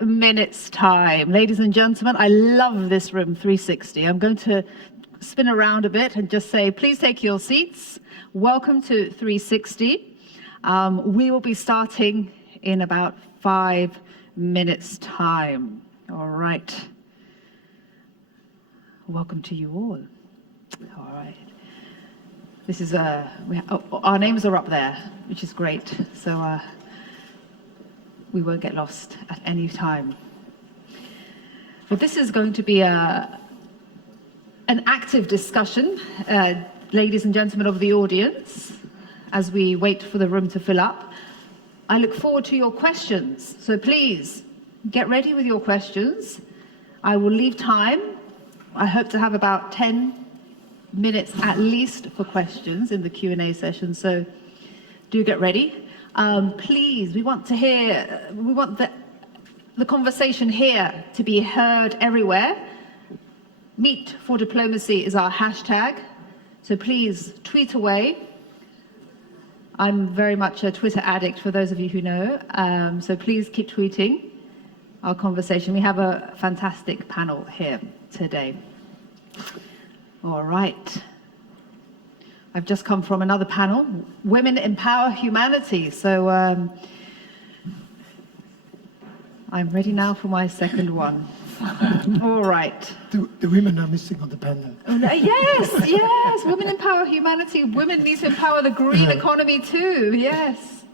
minutes time. Ladies and gentlemen, I love this room 360. I'm going to spin around a bit and just say, please take your seats. Welcome to 360. We will be starting in about 5 minutes time. All right. Welcome to you all. All right. This is our names are up there, which is great. So we won't get lost at any time. But this is going to be an active discussion, ladies and gentlemen of the audience, as we wait for the room to fill up. I look forward to your questions. So please get ready with your questions. I will leave time. I hope to have about 10 minutes at least for questions in the Q&A session. So do get ready. Please, we want the conversation here to be heard everywhere. Meet for Diplomacy is our hashtag. So please tweet away. I'm very much a Twitter addict, for those of you who know. So please keep tweeting our conversation. We have a fantastic panel here today. All right. I've just come from another panel, Women Empower Humanity. So I'm ready now for my second one. All right. The women are missing on the panel. Oh, no, yes, Women Empower Humanity. Women need to empower the green economy too, yes.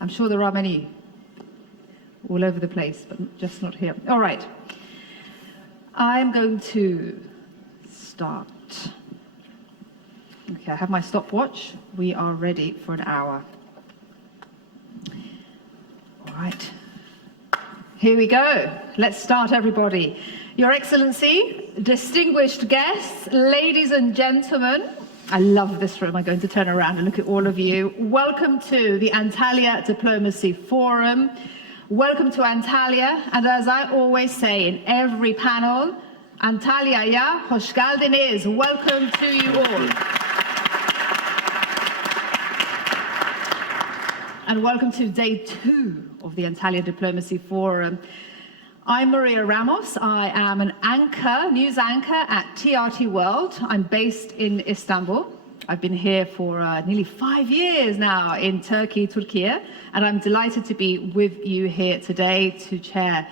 I'm sure there are many all over the place, but just not here. All right. I'm going to start. Okay, I have my stopwatch. We are ready for an hour. All right. Here we go. Let's start, everybody. Your Excellency, distinguished guests, ladies and gentlemen, I love this room. I'm going to turn around and look at all of you. Welcome to the Antalya Diplomacy Forum. Welcome to Antalya. And as I always say in every panel, Antalya ya, hoş geldiniz. Welcome to you all. And welcome to day 2 of the Antalya Diplomacy Forum. I'm Maria Ramos. I am an anchor, news anchor at TRT World. I'm based in Istanbul. I've been here for nearly 5 years now in Turkey, and I'm delighted to be with you here today to chair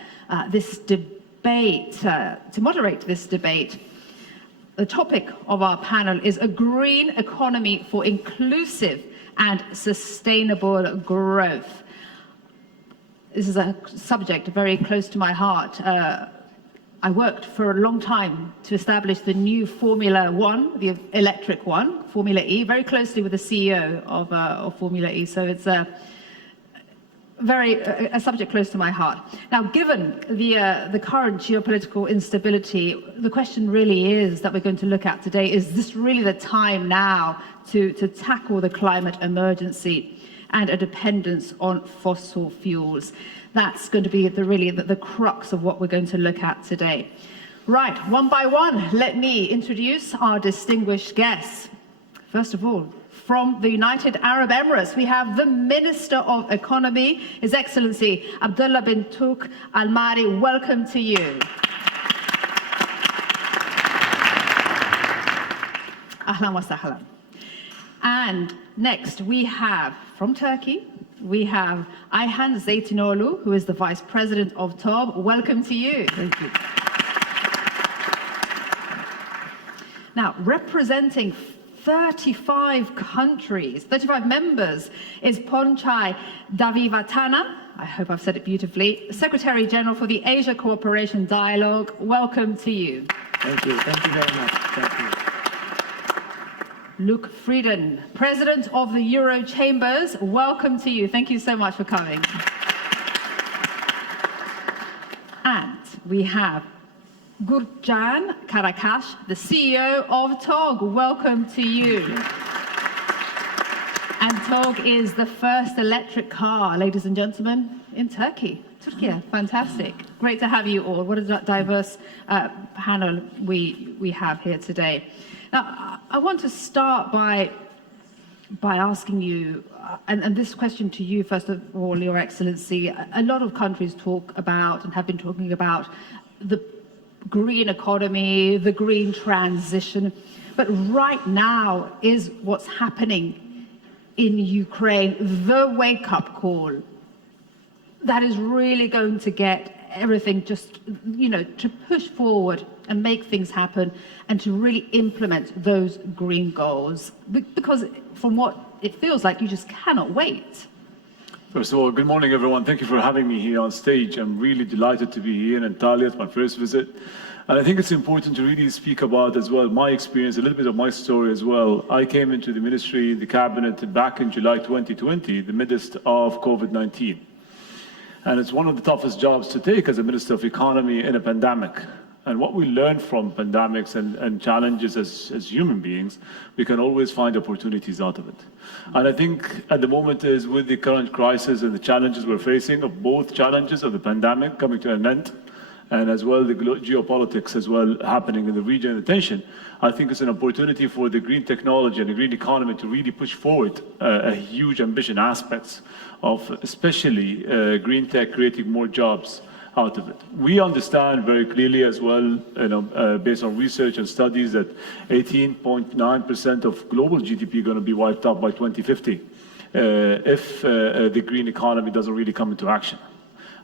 this debate, to moderate this debate. The topic of our panel is a green economy for inclusive and sustainable growth. This is a subject very close to my heart. I worked for a long time to establish the new Formula One, the electric one, Formula E, very closely with the CEO of Formula E. So it's a subject close to my heart. Now, given the current geopolitical instability, the question really is that we're going to look at today, is this really the time now to tackle the climate emergency and a dependence on fossil fuels? That's going to be the crux of what we're going to look at today. Right, one by one, let me introduce our distinguished guests. First of all, from the United Arab Emirates, we have the Minister of Economy, His Excellency Abdullah bin Turk Al Mari. Welcome to you. Ahlan wa sahlan. And next we have, from Turkey, we have Ayhan Zeytinoğlu, who is the Vice President of TOB. Welcome to you. Thank you. Now, representing 35 countries, 35 members, is Ponçay Davivatana. I hope I've said it beautifully. Secretary General for the Asia Cooperation Dialogue. Welcome to you. Thank you. Thank you very much. Thank you. Luc Frieden, President of the Euro Chambers. Welcome to you. Thank you so much for coming. And we have Gurcan Karakaş, the CEO of TOG. Welcome to you. And TOG is the first electric car, ladies and gentlemen, in Turkey. Turkey, fantastic. Great to have you all. What a diverse panel we have here today. Now, I want to start by by asking you, and this question to you, first of all, Your Excellency. A lot of countries talk about and have been talking about the green economy, the green transition, but right now is what's happening in Ukraine, the wake-up call that is really going to get everything just, to push forward and make things happen and to really implement those green goals. Because from what it feels like, you just cannot wait. First of all, good morning, everyone. Thank you for having me here on stage. I'm really delighted to be here in Antalya. It's my first visit. And I think it's important to really speak about as well my experience, a little bit of my story as well. I came into the ministry, the cabinet, back in July 2020, the midst of COVID-19. And it's one of the toughest jobs to take as a Minister of Economy in a pandemic. And what we learn from pandemics and challenges as human beings, we can always find opportunities out of it. And I think at the moment is with the current crisis and the challenges we're facing, of both challenges of the pandemic coming to an end, and as well the geopolitics as well happening in the region and the tension, I think it's an opportunity for the green technology and the green economy to really push forward a huge ambition aspects of especially green tech creating more jobs out of it. We understand very clearly as well, based on research and studies, that 18.9% of global GDP are going to be wiped out by 2050 if the green economy doesn't really come into action.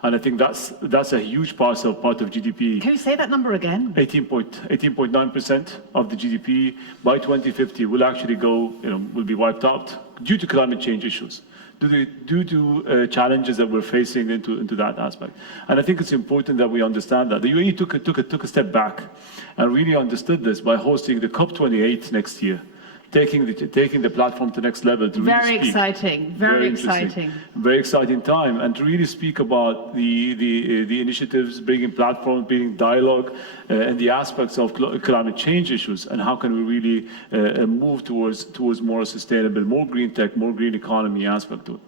And I think that's a huge part of GDP. Can you say that number again? 18.9% of the GDP by 2050 will actually will be wiped out due to climate change issues, due to challenges that we're facing into that aspect. And I think it's important that we understand that. The UAE took a step back and really understood this by hosting the COP28 next year, taking the platform to the next level to really speak. Very exciting. Very exciting time, and to really speak about the initiatives, bringing platforms, bringing dialogue, and the aspects of climate change issues, and how can we really move towards more sustainable, more green tech, more green economy aspect to it.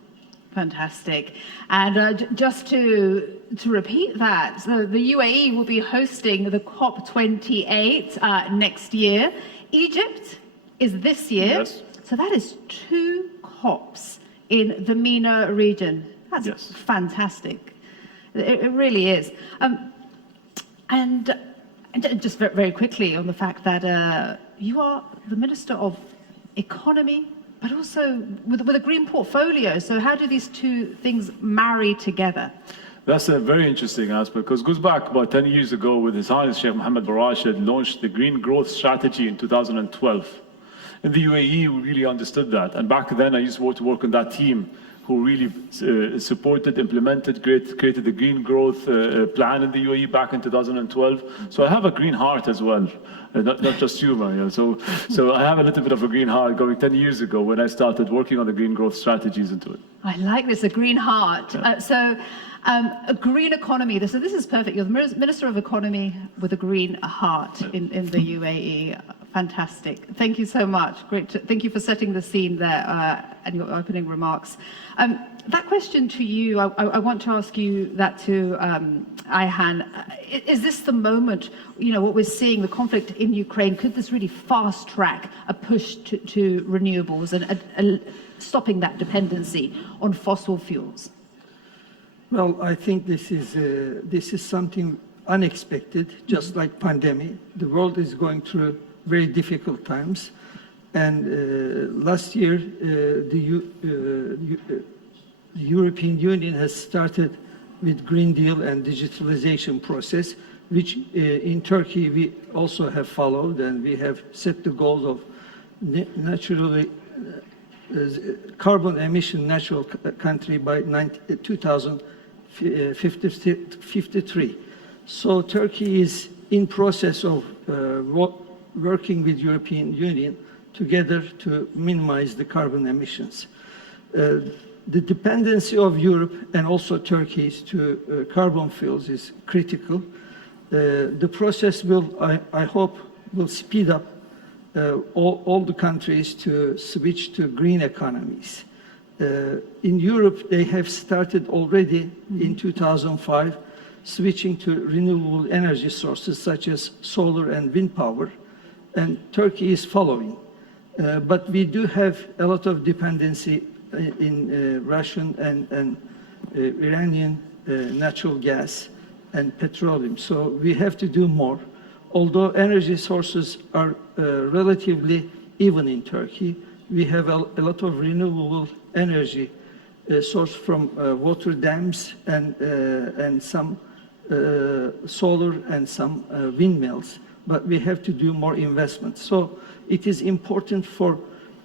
Fantastic. And just to repeat that, so the UAE will be hosting the COP28 next year. Egypt is this year. Yes. So that is 2 COPs in the MENA region. That's fantastic. It really is. And just very quickly on the fact that you are the Minister of Economy, but also with a green portfolio. So how do these 2 things marry together? That's a very interesting aspect, because it goes back about 10 years ago with His Highness Sheikh Mohammed bin Rashid launched the Green Growth Strategy in 2012. In the UAE, we really understood that. And back then, I used to work on that team who really supported, implemented, created the Green Growth Plan in the UAE back in 2012. So I have a green heart as well, not just humor. So I have a little bit of a green heart going 10 years ago when I started working on the green growth strategies into it. I like this, a green heart. Yeah. A green economy. So this is perfect. You're the Minister of Economy with a green heart in the UAE. Fantastic. Thank you so much. Great. Thank you for setting the scene there and your opening remarks. That question to you, I want to ask you that to Ayhan. Is this the moment, what we're seeing, the conflict in Ukraine, could this really fast track a push to renewables and stopping that dependency on fossil fuels? Well, I think this is something unexpected, just like pandemic. The world is going through very difficult times, and last year the European Union has started with Green Deal and digitalization process, which in Turkey we also have followed, and we have set the goals of naturally carbon emission neutral country by 2053. So Turkey is in process of working with European Union together to minimize the carbon emissions. The dependency of Europe and also Turkey to carbon fuels is critical. The process will, I hope, will speed up all the countries to switch to green economies. In Europe, they have started already in 2005, switching to renewable energy sources such as solar and wind power, and Turkey is following. But we do have a lot of dependency in Russian and Iranian natural gas and petroleum. So we have to do more. Although energy sources are relatively even in Turkey, we have a lot of renewable energy sourced from water dams and some solar and some windmills. But we have to do more investment. So it is important for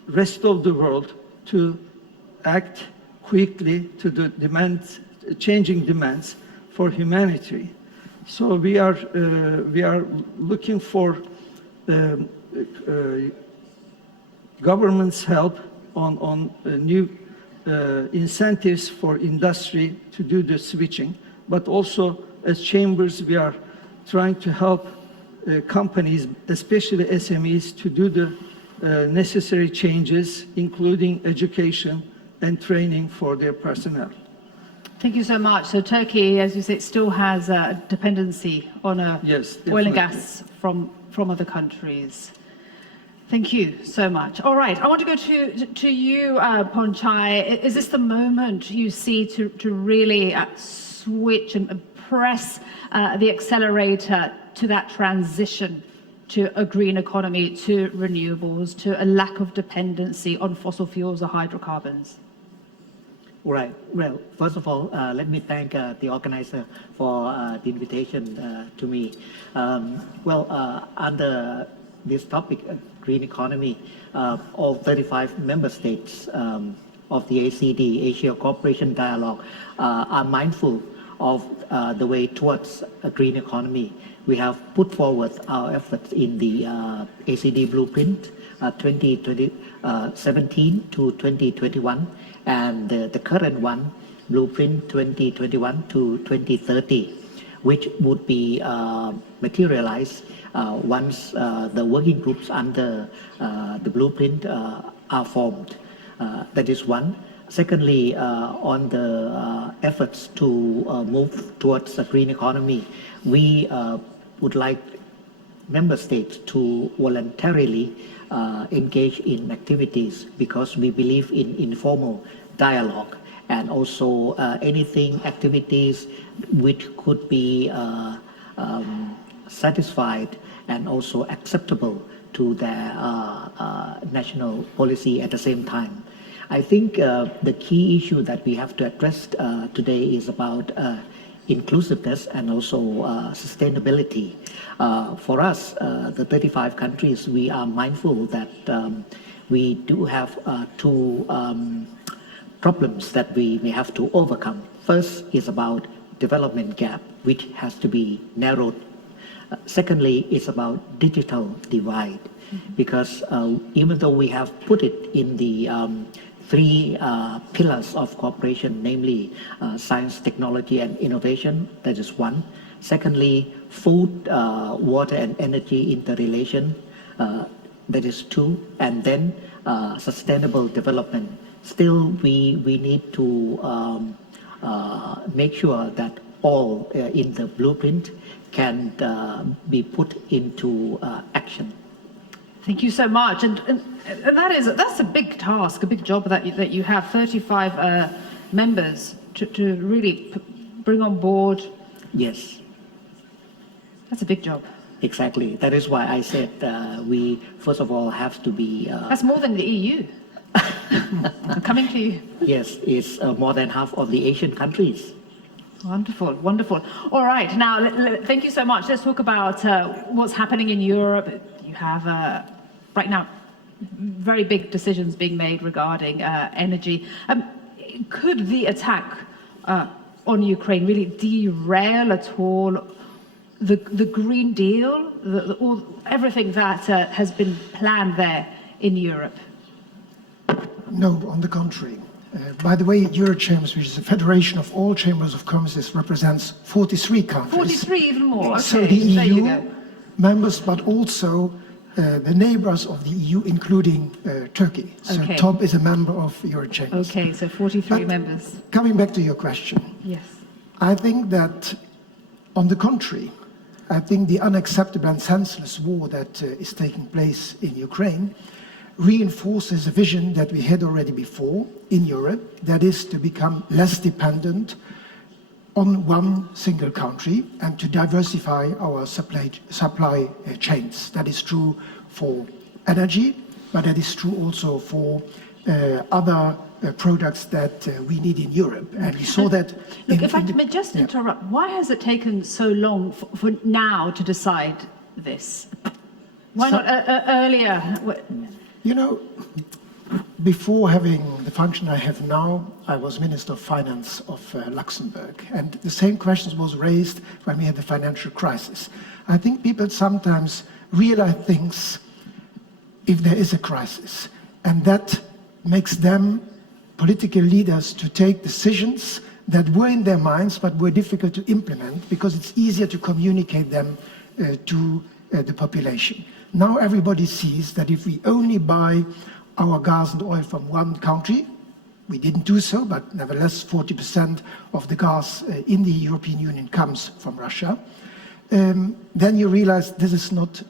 rest of the world to act quickly to the demands, changing demands for humanity. So we are looking for government's help on new incentives for industry to do the switching, but also as chambers we are trying to help companies, especially SMEs, to do the necessary changes, including education and training for their personnel. Thank you so much. So Turkey, as you say, still has a dependency on Yes, oil and definitely. gas from other countries. Thank you so much. All right, I want to go to you, Ponchai. Is this the moment you see to really switch and press the accelerator to that transition to a green economy, to renewables, to a lack of dependency on fossil fuels or hydrocarbons? Right. Well, first of all, let me thank the organizer for the invitation to me. Under this topic, green economy, all 35 member states of the ACD, Asia Cooperation Dialogue, are mindful of the way towards a green economy. We have put forward our efforts in the ACD Blueprint 2017 to 2021, and the current one, Blueprint 2021 to 2030, which would be materialized once the working groups under the Blueprint are formed. That is one. Secondly, on the efforts to move towards a green economy, we would like member states to voluntarily engage in activities, because we believe in informal dialogue, and also anything activities which could be satisfied and also acceptable to their national policy at the same time. I think the key issue that we have to address today is about inclusiveness and also sustainability. For us, the 35 countries, we are mindful that we do have two problems that we may have to overcome. First is about development gap, which has to be narrowed. Secondly, it's about digital divide, because even though we have put it in the three pillars of cooperation, namely science, technology, and innovation, that is one. Secondly, food, water, and energy interrelation, that is two. And then sustainable development. Still, we need to make sure that all in the blueprint can be put into action. Thank you so much. And that's a big task, a big job that you have, 35 members to really bring on board. Yes. That's a big job. Exactly. That is why I said we, first of all, have to be... That's more than the EU. I'm coming to you. Yes, it's more than half of the Asian countries. Wonderful, wonderful. All right, now, thank you so much. Let's talk about what's happening in Europe. You have, right now, very big decisions being made regarding energy. Could the attack on Ukraine really derail at all the Green Deal, everything that has been planned there in Europe? No, on the contrary. By the way, Eurochambers, which is a federation of all chambers of commerce, represents 43 countries. 43, even more. Okay, So the there you EU go. members, but also the neighbors of the EU, including Turkey. So Okay. TOB is a member of Eurochambers. Okay, so 43 But members. Coming back to your question, Yes. I think that, on the contrary, I think the unacceptable and senseless war that is taking place in Ukraine reinforces a vision that we had already before in Europe, that is to become less dependent on one single country and to diversify our supply chains. That is true for energy, but that is true also for other products that we need in Europe. And we saw that... Look, if I may just interrupt, why has it taken so long for now to decide this? Why not earlier? You know, before having the function I have now, I was Minister of Finance of Luxembourg. And the same questions was raised when we had the financial crisis. I think people sometimes realize things if there is a crisis. And that makes them, political leaders, to take decisions that were in their minds but were difficult to implement because it's easier to communicate them to the population. Now everybody sees that if we only buy our gas and oil from one country, we didn't do so, but nevertheless 40% of the gas in the European Union comes from Russia, then you realize this is not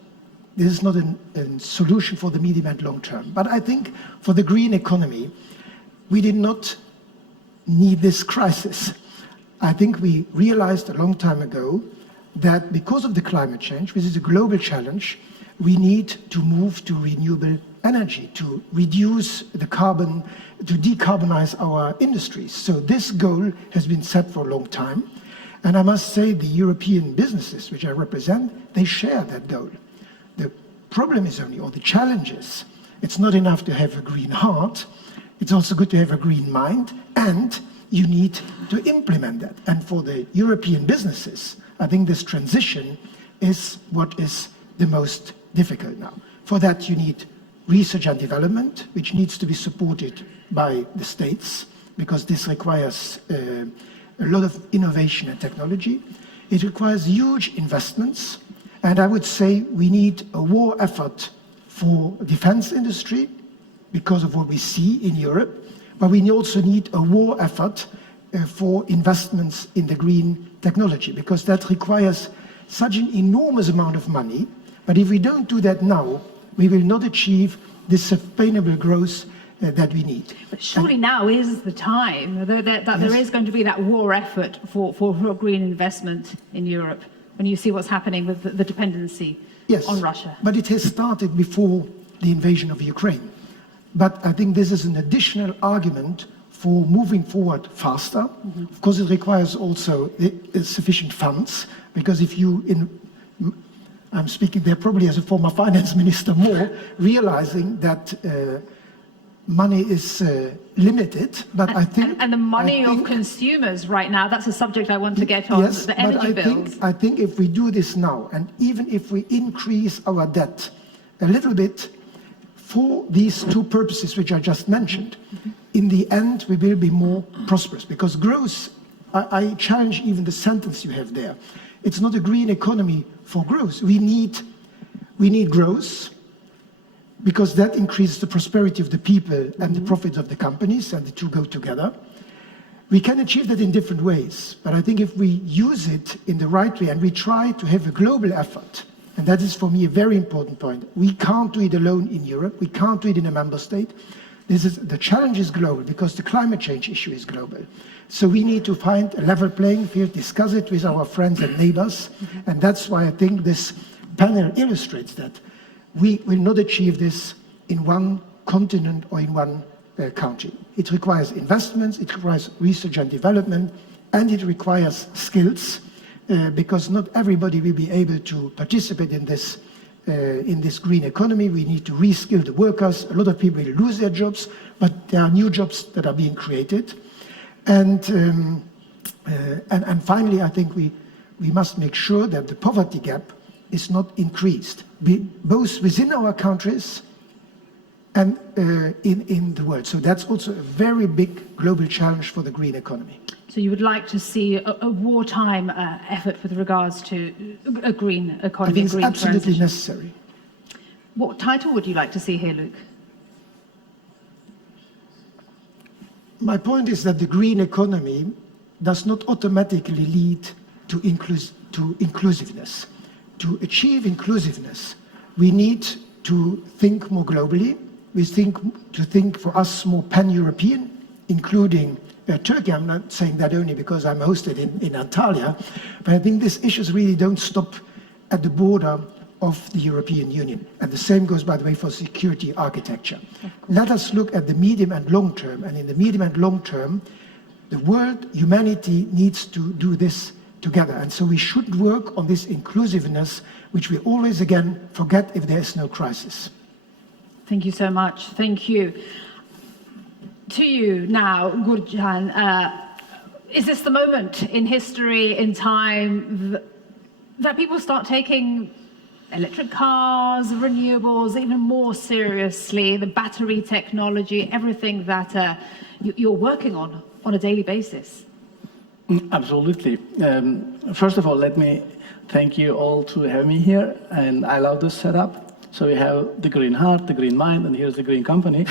a solution for the medium and long term. But I think for the green economy, we did not need this crisis. I think we realized a long time ago that because of the climate change, which is a global challenge, we need to move to renewable energy, to reduce the carbon, to decarbonize our industries. So this goal has been set for a long time. And I must say the European businesses, which I represent, they share that goal. The problem is only, or the challenge is, it's not enough to have a green heart, it's also good to have a green mind, and you need to implement that. And for the European businesses, I think this transition is what is the most difficult now. For that you need research and development, which needs to be supported by the states, because this requires a lot of innovation and technology. It requires huge investments, and I would say we need a war effort for defense industry because of what we see in Europe, but we also need a war effort for investments in the green technology, because that requires such an enormous amount of money. But if we don't do that now, we will not achieve the sustainable growth that we need. But surely now is the time that there is going to be that war effort for green investment in Europe, when you see what's happening with the dependency on Russia. But it has started before the invasion of Ukraine. But I think this is an additional argument for moving forward faster. Of course, it requires also sufficient funds, because if you, I'm speaking there probably as a former finance minister more, realizing that money is limited, but I think... And the money of consumers right now, that's a subject I want to get on, yes, the energy bills. I think if we do this now, and even if we increase our debt a little bit for these two purposes which I just mentioned, in the end we will be more prosperous, because growth, I challenge even the sentence you have there. It's not a green economy for growth. We need growth, because that increases the prosperity of the people and the profits of the companies, and the two go together. We can achieve that in different ways, but I think if we use it in the right way and we try to have a global effort, and that is for me a very important point. We can't do it alone in Europe, we can't do it in a member state. The challenge is global, because the climate change issue is global. So we need to find a level playing field, discuss it with our friends and neighbors, and that's why I think this panel illustrates that. We will not achieve this in one continent or in one country. It requires investments, it requires research and development, and it requires skills, because not everybody will be able to participate in this green economy. We need to reskill the workers. A lot of people will lose their jobs, but there are new jobs that are being created. And finally, I think we must make sure that the poverty gap is not increased, both within our countries and in the world. So that's also a very big global challenge for the green economy. So you would like to see a wartime effort with regards to a green economy? I think it's absolutely necessary. What title would you like to see here, Luc? My point is that the green economy does not automatically lead to inclusiveness. To achieve inclusiveness, we need to think more globally, we think for us more pan-European, including Turkey. I'm not saying that only because I'm hosted in Antalya, but I think these issues really don't stop at the border of the European Union. And the same goes, by the way, for security architecture. Let us look at the medium and long term. And in the medium and long term, the world, humanity needs to do this together. And so we should work on this inclusiveness, which we always again forget if there is no crisis. Thank you so much. Thank you. To you now, Gurcan, is this the moment in history, in time, that people start taking electric cars, renewables, even more seriously, the battery technology, everything that you're working on a daily basis? Absolutely. First of all, let me thank you all to have me here, and I love this setup. So we have the green heart, the green mind, and here's the green company.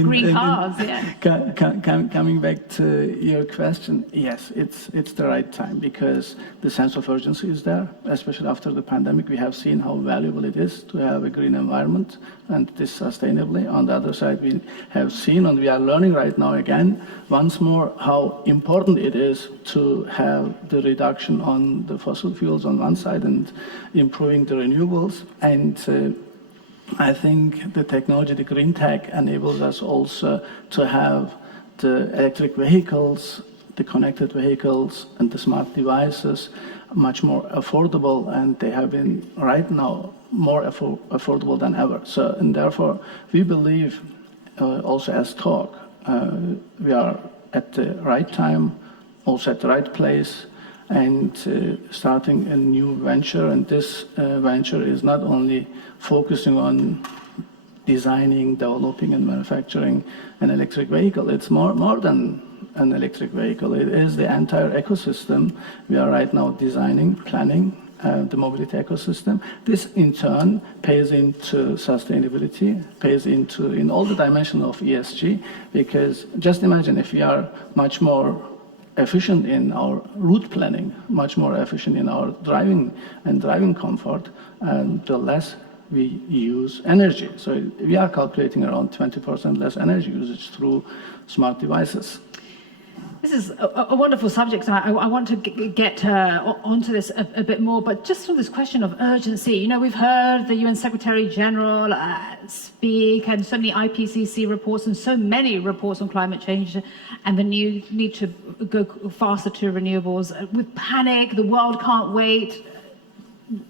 Green cars, yeah. Coming back to your question, yes, it's the right time because the sense of urgency is there, especially after the pandemic. We have seen how valuable it is to have a green environment and this sustainably. On the other side, we have seen, and we are learning right now again, once more, how important it is to have the reduction on the fossil fuels on one side and improving the renewables. And I think the technology, the green tech, enables us also to have the electric vehicles, the connected vehicles, and the smart devices much more affordable, and they have been right now more affordable than ever. So, and therefore, we believe also as talk, we are at the right time, also at the right place, and starting a new venture. And this venture is not only focusing on designing, developing, and manufacturing an electric vehicle. It's more than an electric vehicle. It is the entire ecosystem. We are right now designing, planning the mobility ecosystem. This in turn pays into sustainability, pays into in all the dimensions of ESG, because just imagine if we are much more efficient in our route planning, much more efficient in our driving and driving comfort, the less we use energy. So we are calculating around 20% less energy usage through smart devices. This is a wonderful subject. I want to get onto this a bit more, but just on this question of urgency, you know, we've heard the UN Secretary General speak, and so many IPCC reports and so many reports on climate change and the need to go faster to renewables. With panic, the world can't wait.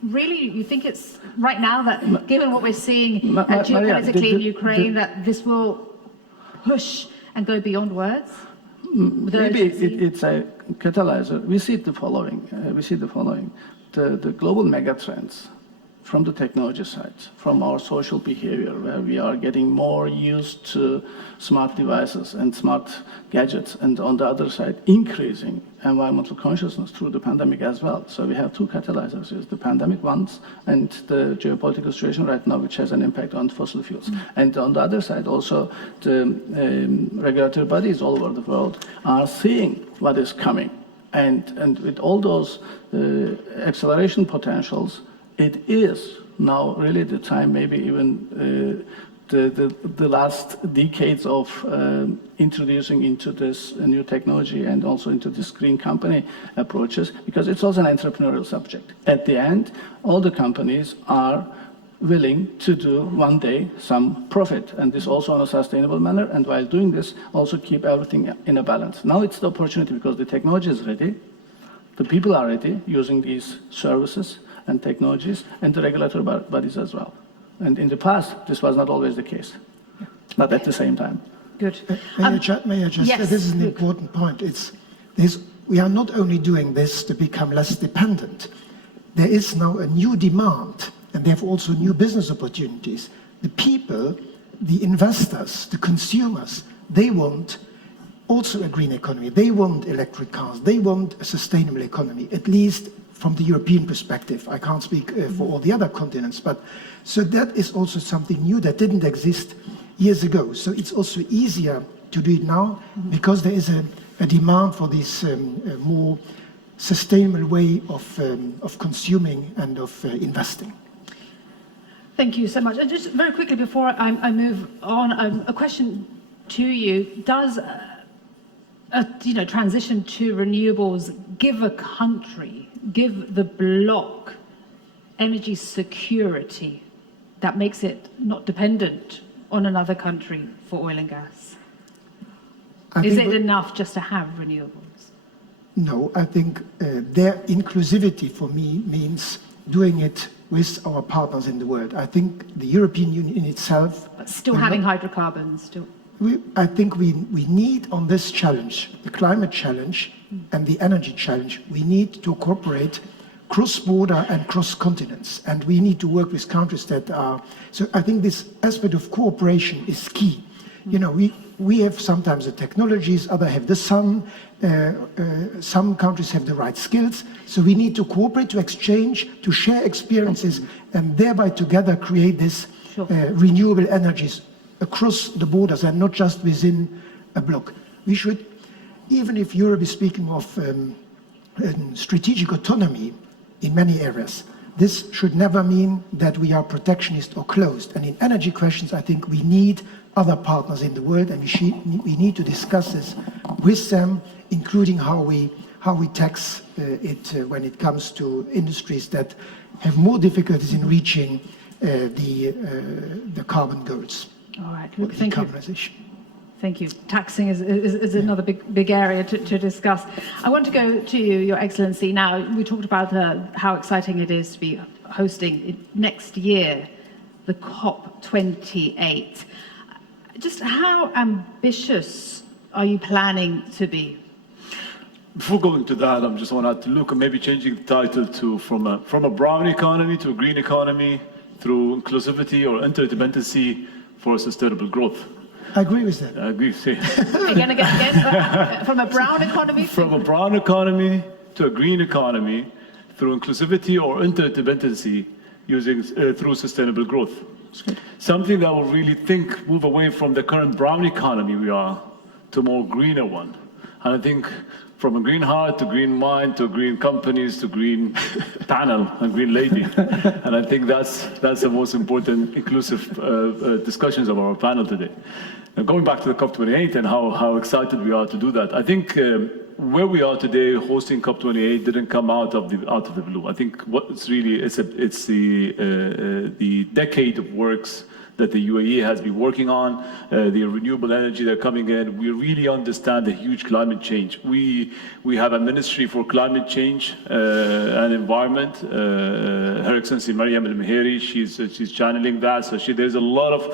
Really, you think it's right now that, given what we're seeing geopolitically in Ukraine, that this will push and go beyond words? Maybe it's a catalyzer. We see the following. The global megatrends from the technology side, from our social behavior, where we are getting more used to smart devices and smart gadgets, and on the other side, increasing environmental consciousness through the pandemic as well. So we have two catalyzers, is the pandemic ones and the geopolitical situation right now, which has an impact on fossil fuels. And on the other side, also the regulatory bodies all over the world are seeing what is coming. And with all those acceleration potentials, it is now really the time, maybe even the last decades of introducing into this new technology and also into this green company approaches, because it's also an entrepreneurial subject. At the end, all the companies are willing to do one day some profit, and this also in a sustainable manner, and while doing this, also keep everything in a balance. Now it's the opportunity because the technology is ready, the people are ready using these services and technologies, and the regulatory bodies as well. And in the past, this was not always the case, not at the same time. Good. May I just yes, say, this is an important point. We are not only doing this to become less dependent. There is now a new demand, and therefore also new business opportunities. The people, the investors, the consumers, they want also a green economy. They want electric cars. They want a sustainable economy, at least from the European perspective. I can't speak for all the other continents, but so that is also something new that didn't exist years ago. So it's also easier to do it now because there is a demand for this more sustainable way of consuming and of investing. Thank you so much. And just very quickly before I move on, a question to you. Does a transition to renewables give a country, give the bloc energy security that makes it not dependent on another country for oil and gas? Is it enough just to have renewables? No, I think their inclusivity for me means doing it with our partners in the world. I think the European Union in itself... But still having hydrocarbons, still... I think we need on this challenge, the climate challenge and the energy challenge, we need to cooperate cross-border and cross-continents. And we need to work with countries that are... So I think this aspect of cooperation is key. You know, we have sometimes the technologies, others have the sun, some countries have the right skills. So we need to cooperate, to exchange, to share experiences, and thereby together create this renewable energies across the borders and not just within a bloc. We should, even if Europe is speaking of strategic autonomy in many areas, this should never mean that we are protectionist or closed. And in energy questions, I think we need other partners in the world, and we need to discuss this with them, including how we tax it when it comes to industries that have more difficulties in reaching the carbon goals. All right, look, thank you. Decarbonization. Thank you. Taxing is another big area to discuss. I want to go to you, Your Excellency. Now, we talked about how exciting it is to be hosting next year the COP28. Just how ambitious are you planning to be? Before going to that, I just want to look at maybe changing the title to from a brown economy to a green economy through inclusivity or interdependency for sustainable growth. I agree with that. I agree. Again, from a brown economy? From a brown economy to a green economy through inclusivity or interdependency using through sustainable growth. Something that will really move away from the current brown economy we are to a more greener one. And I think from a green heart to green mind to green companies to green panel and green lady. And I think that's the most important inclusive discussions of our panel today. Now, going back to the COP28 and how excited we are to do that, I think where we are today hosting COP28 didn't come out of the blue. I think it's the decade of works that the UAE has been working on, the renewable energy that are coming in. We really understand the huge climate change. We have a Ministry for Climate Change and Environment. Her Excellency Mariam El-Meheri, she's channeling that. So there's a lot of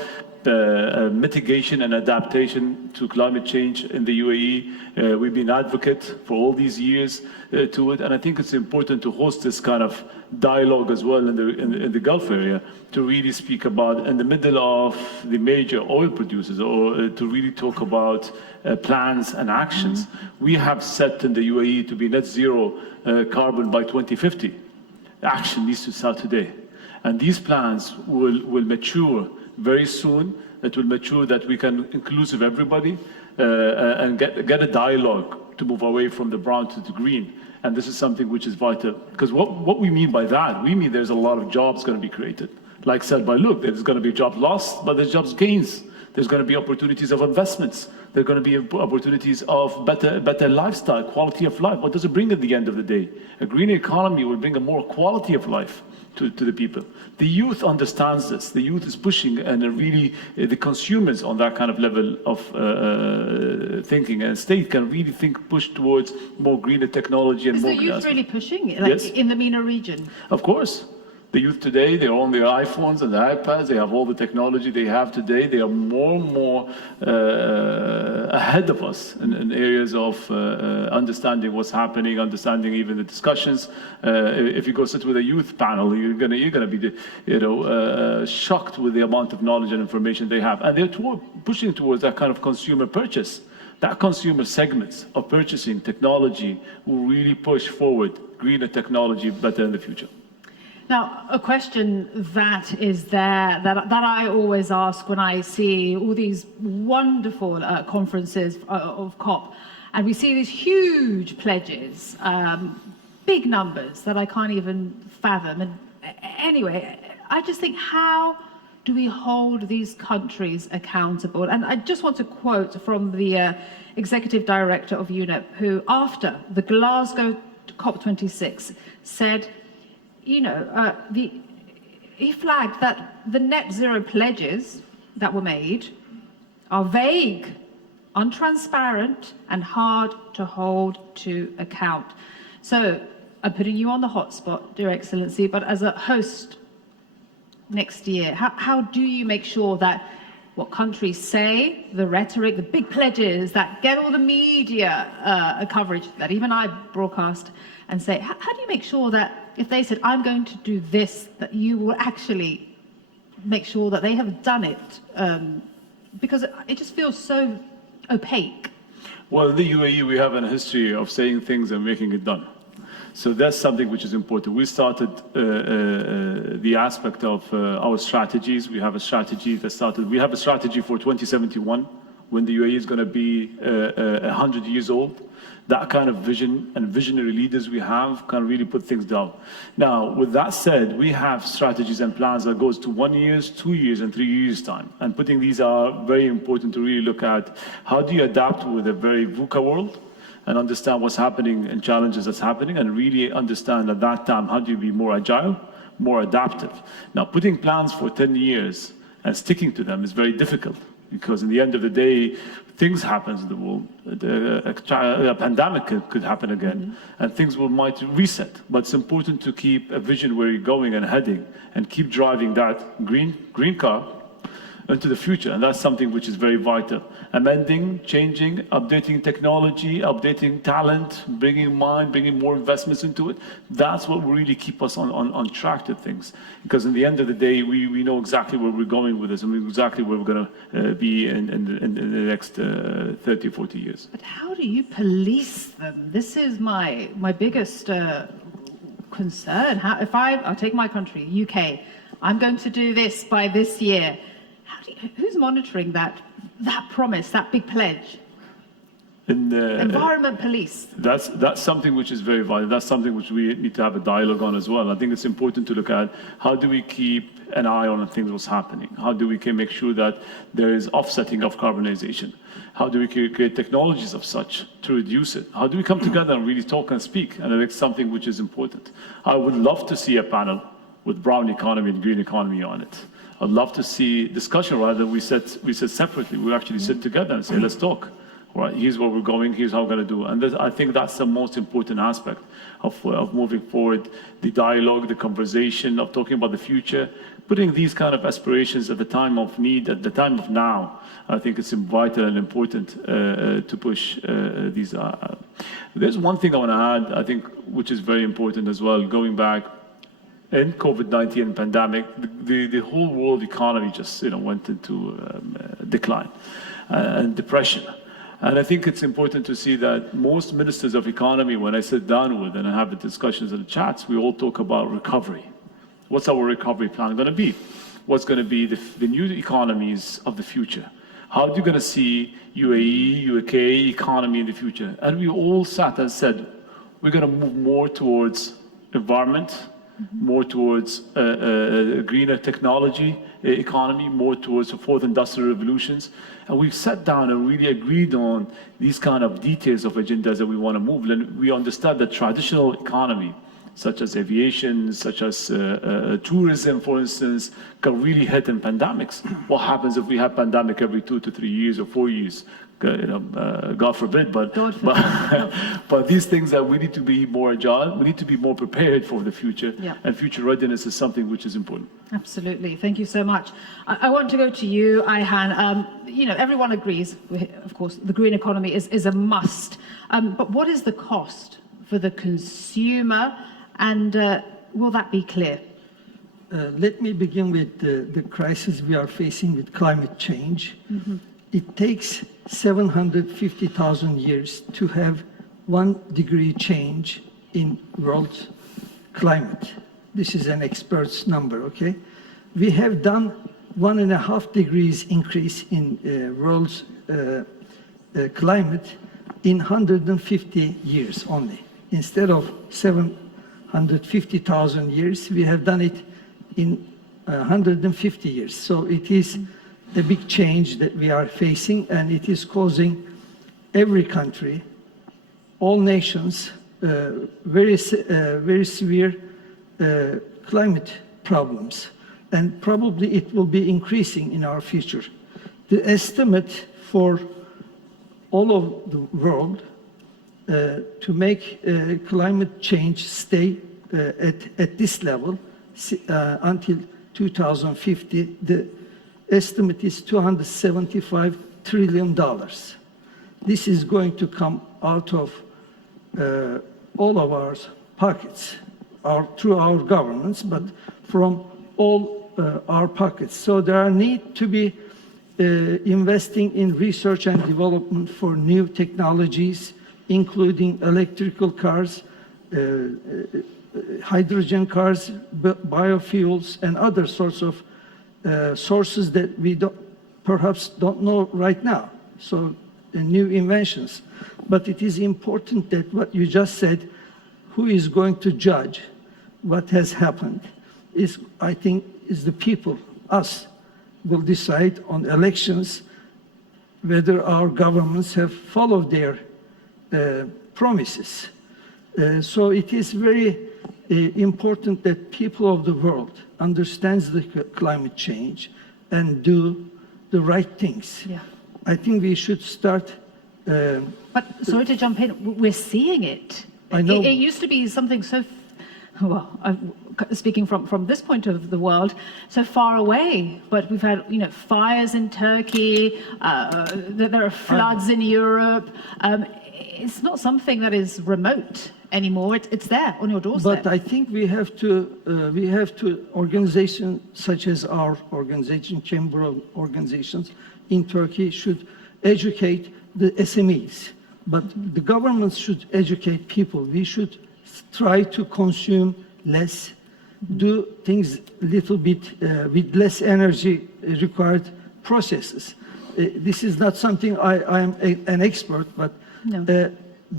mitigation and adaptation to climate change in the UAE. We've been advocates for all these years to it, and I think it's important to host this kind of dialogue as well in the Gulf area to really speak about in the middle of the major oil producers, or to really talk about plans and actions. We have set in the UAE to be net zero carbon by 2050. Action needs to start today, and these plans will mature very soon. It will mature that we can inclusive everybody and get a dialogue to move away from the brown to the green. And this is something which is vital. Because what we mean by that, we mean there's a lot of jobs going to be created. Like said by Luke, there's going to be jobs lost, but there's jobs gains. There's going to be opportunities of investments. There are going to be opportunities of better lifestyle, quality of life. What does it bring at the end of the day? A green economy will bring a more quality of life to the people. The youth understands this. The youth is pushing, and really the consumers on that kind of level of thinking, and state can really push towards more greener technology and more. Is the youth really pushing, in the MENA region? Of course. The youth today, they're on their iPhones and their iPads. They have all the technology they have today. They are more and more ahead of us in areas of understanding what's happening, understanding even the discussions. If you go sit with a youth panel, you're gonna be, shocked with the amount of knowledge and information they have. And they're pushing towards that kind of consumer purchase. That consumer segments of purchasing technology will really push forward greener technology better in the future. Now, a question that is there that I always ask when I see all these wonderful conferences of COP, and we see these huge pledges, big numbers that I can't even fathom. And anyway, I just think, how do we hold these countries accountable? And I just want to quote from the executive director of UNEP, who after the Glasgow COP26 said, you know, he flagged that the net zero pledges that were made are vague, untransparent, and hard to hold to account. So I'm putting you on the hot spot, Dear Excellency, but as a host next year, how do you make sure that what countries say, the rhetoric, the big pledges that get all the media coverage that even I broadcast and say, how do you make sure that if they said, I'm going to do this, that you will actually make sure that they have done it? Because it just feels so opaque. Well, in the UAE, we have a history of saying things and making it done. So that's something which is important. We started the aspect of our strategies. We have a strategy that started. We have a strategy for 2071, when the UAE is going to be 100 years old. That kind of vision and visionary leaders we have can really put things down. Now, with that said, we have strategies and plans that goes to 1 year, 2 years, and 3 years time. And putting these are very important to really look at how do you adapt with a very VUCA world, and understand what's happening and challenges that's happening, and really understand at that time how do you be more agile, more adaptive. Now, putting plans for 10 years and sticking to them is very difficult, because in the end of the day, things happen in the world. A pandemic could happen again, and things might reset. But it's important to keep a vision where you're going and heading, and keep driving that green car into the future. And that's something which is very vital. Amending, changing, updating technology, updating talent, bringing mind, bringing more investments into it. That's what will really keep us on track to things. Because in the end of the day, we know exactly where we're going with this, and we know exactly where we're going to be in the next 30 or 40 years. But how do you police them? This is my biggest concern. I'll take my country, UK, I'm going to do this by this year. Who's monitoring that promise, that big pledge? Environment police. That's something which is very vital. That's something which we need to have a dialogue on as well. I think it's important to look at how do we keep an eye on things what's happening. How do we make sure that there is offsetting of carbonization? How do we create technologies of such to reduce it? How do we come together and really talk and speak? And I think something which is important. I would love to see a panel with brown economy and green economy on it. I'd love to see discussion rather than we sit separately. We actually sit together and say, let's talk. All right, here's where we're going, here's how we're going to do. And I think that's the most important aspect of moving forward, the dialogue, the conversation, of talking about the future, putting these kind of aspirations at the time of need, at the time of now. I think it's vital and important to push these. There's one thing I want to add, I think, which is very important as well, going back. In COVID-19 pandemic, the whole world economy just went into decline and depression. And I think it's important to see that most ministers of economy, when I sit down with and I have the discussions and the chats, we all talk about recovery. What's our recovery plan going to be? What's going to be the new economies of the future? How are you going to see UAE, UK economy in the future? And we all sat and said, we're going to move more towards environment, more towards greener technology economy, more towards the fourth industrial revolutions. And we've sat down and really agreed on these kind of details of agendas that we want to move. And we understand that traditional economy, such as aviation, such as tourism, for instance, can really hit in pandemics. What happens if we have pandemic every 2 to 3 years or 4 years? God forbid, but these things that we need to be more agile, we need to be more prepared for the future, and future readiness is something which is important. Absolutely, thank you so much. I want to go to you, Ayhan. Everyone agrees, of course, the green economy is a must, but what is the cost for the consumer, and will that be clear? Let me begin with the crisis we are facing with climate change. It takes 750,000 years to have 1 degree change in world climate. This is an expert's number, okay? We have done 1.5 degrees increase in world's climate in 150 years only. Instead of 750,000 years, we have done it in 150 years. So it is a big change that we are facing, and it is causing every country, all nations, very severe climate problems. And probably it will be increasing in our future. The estimate for all of the world to make climate change stay at this level until 2050, the estimate is $275 trillion. This is going to come out of all of our pockets, through our governments, but from all our pockets. So there are need to be investing in research and development for new technologies, including electrical cars, hydrogen cars, biofuels, and other sorts of sources that we perhaps don't know right now. So new inventions. But it is important that what you just said, who is going to judge what has happened, is, I think, is the people, us, will decide on elections whether our governments have followed their promises. So it is very important that people of the world understands the climate change and do the right things. Yeah. I think we should start. But sorry to jump in, we're seeing it. I know. It used to be something so, well, speaking from this point of the world, so far away. But we've had, fires in Turkey. There are floods in Europe. It's not something that is remote anymore. It's there on your doorstep. But I think we have to organizations such as our organization, Chamber of Organizations in Turkey, should educate the SMEs. But the governments should educate people. We should try to consume less, do things a little bit with less energy required processes. This is not something I am an expert, but No.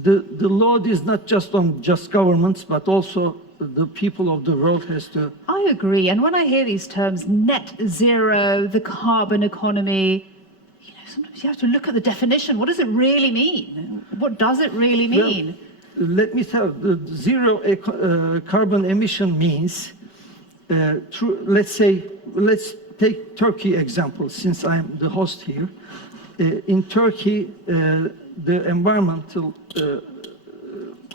The load is not just on governments, but also the people of the world has to. I agree. And when I hear these terms, net zero, the carbon economy, sometimes you have to look at the definition. What does it really mean? What does it really mean? Well, let me tell you, the zero carbon emission means, let's take Turkey example, since I'm the host here. In Turkey, the environmental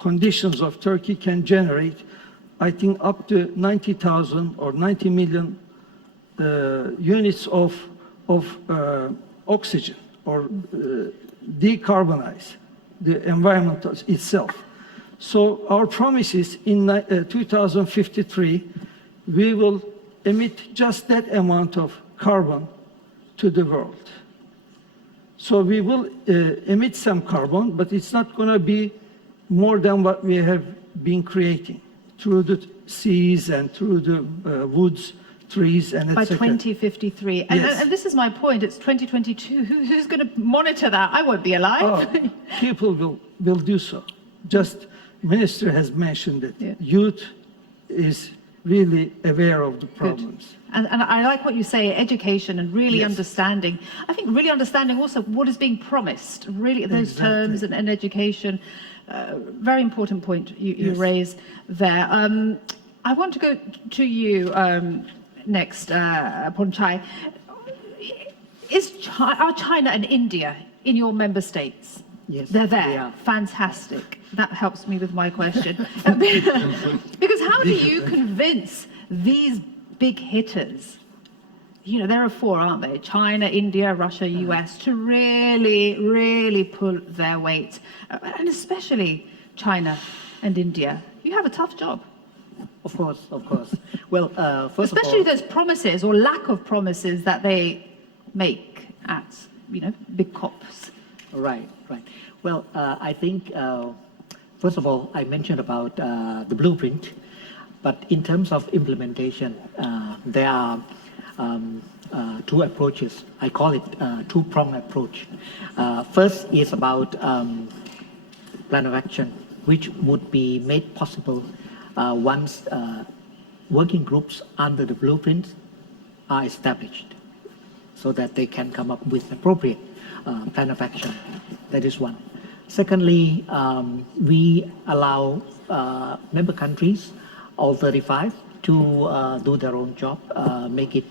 conditions of Turkey can generate, I think, up to 90,000 or 90 million units of oxygen, or decarbonize the environment itself. So our promise is in 2053, we will emit just that amount of carbon to the world. So we will emit some carbon, but it's not going to be more than what we have been creating through the seas and through the woods, trees, and By etc. 2053. Yes. And this is my point. It's 2022. Who's going to monitor that? I won't be alive. Oh, people will do so. Just Minister has mentioned that Yeah. youth is really aware of the problems. And I like what you say, education and really Yes. understanding. I think really understanding also what is being promised, really those Exactly. terms and education. Very important point you Yes. raise there. I want to go to you next, Ponchai. Are China and India in your member states? Yes, They're they there. are. Fantastic. That helps me with my question. Because how do you convince these big hitters, there are four, aren't they? China, India, Russia, US, to really pull their weight, and especially China and India. You have a tough job. Of course, of course. Well, first Especially of all, those promises or lack of promises that they make at, big COPs. right. Well, I think, first of all, I mentioned about the blueprint, but in terms of implementation, there are two approaches. I call it two-pronged approach. First is about plan of action, which would be made possible once working groups under the blueprint are established so that they can come up with appropriate plan of action. That is one. Secondly, we allow member countries, all 35, to do their own job, make it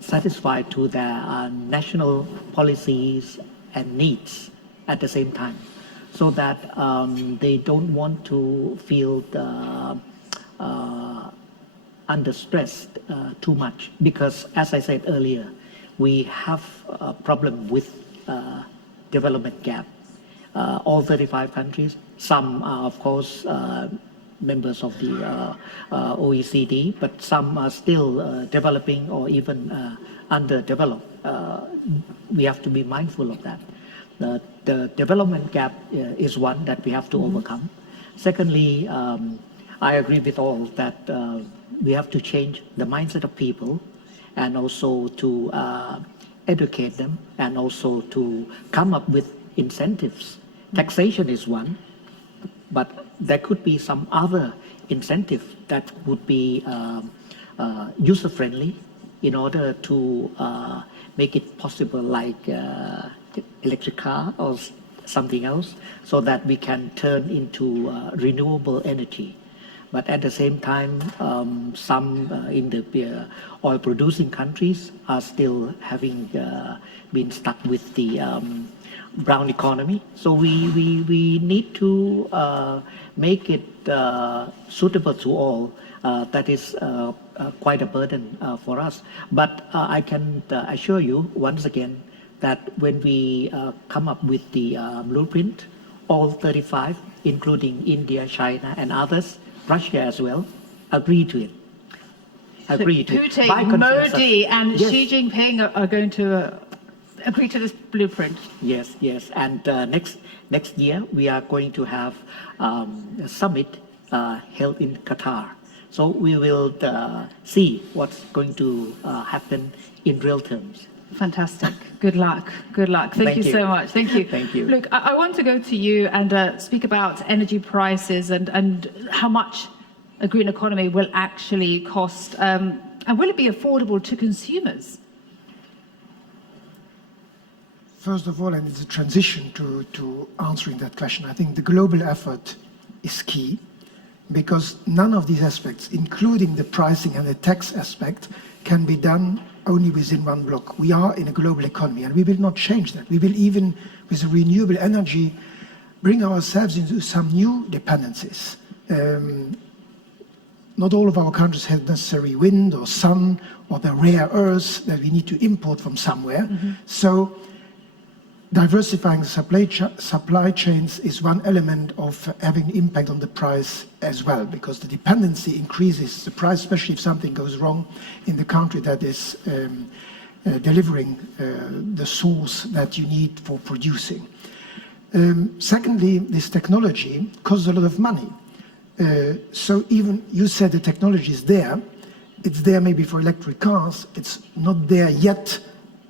satisfied to their national policies and needs at the same time, so that they don't want to feel under stress too much. Because, as I said earlier, we have a problem with development gap. All 35 countries, some are, of course, members of the OECD, but some are still developing or even underdeveloped. We have to be mindful of that. The development gap is one that we have to overcome. Secondly, I agree with all that we have to change the mindset of people, and also to educate them, and also to come up with incentives. Taxation is one, but there could be some other incentive that would be user-friendly in order to make it possible, like electric car or something else, so that we can turn into renewable energy. But at the same time, some in the oil-producing countries are still having been stuck with the brown economy. So we need to make it suitable to all. That is quite a burden for us. But I can assure you once again that when we come up with the blueprint, all 35, including India, China, and others, Russia as well, agree to it. Agree to it. By Putin, consensus. Modi, and Yes. Xi Jinping are going to agree to this blueprint. Yes, yes. And next year, we are going to have a summit held in Qatar. So we will see what's going to happen in real terms. Fantastic. Good luck. Good luck. Thank you so much. Thank you. Thank you. Look, I want to go to you and speak about energy prices and how much a green economy will actually cost. And will it be affordable to consumers? First of all, and it's a transition to answering that question, I think the global effort is key, because none of these aspects, including the pricing and the tax aspect, can be done only within one block. We are in a global economy, and we will not change that. We will, even with renewable energy, bring ourselves into some new dependencies. Not all of our countries have necessary wind or sun or the rare earths that we need to import from somewhere. So diversifying the supply chains is one element of having impact on the price as well, because the dependency increases the price, especially if something goes wrong in the country that is delivering the source that you need for producing. Secondly, this technology costs a lot of money. So even you said the technology is there, it's there maybe for electric cars, it's not there yet,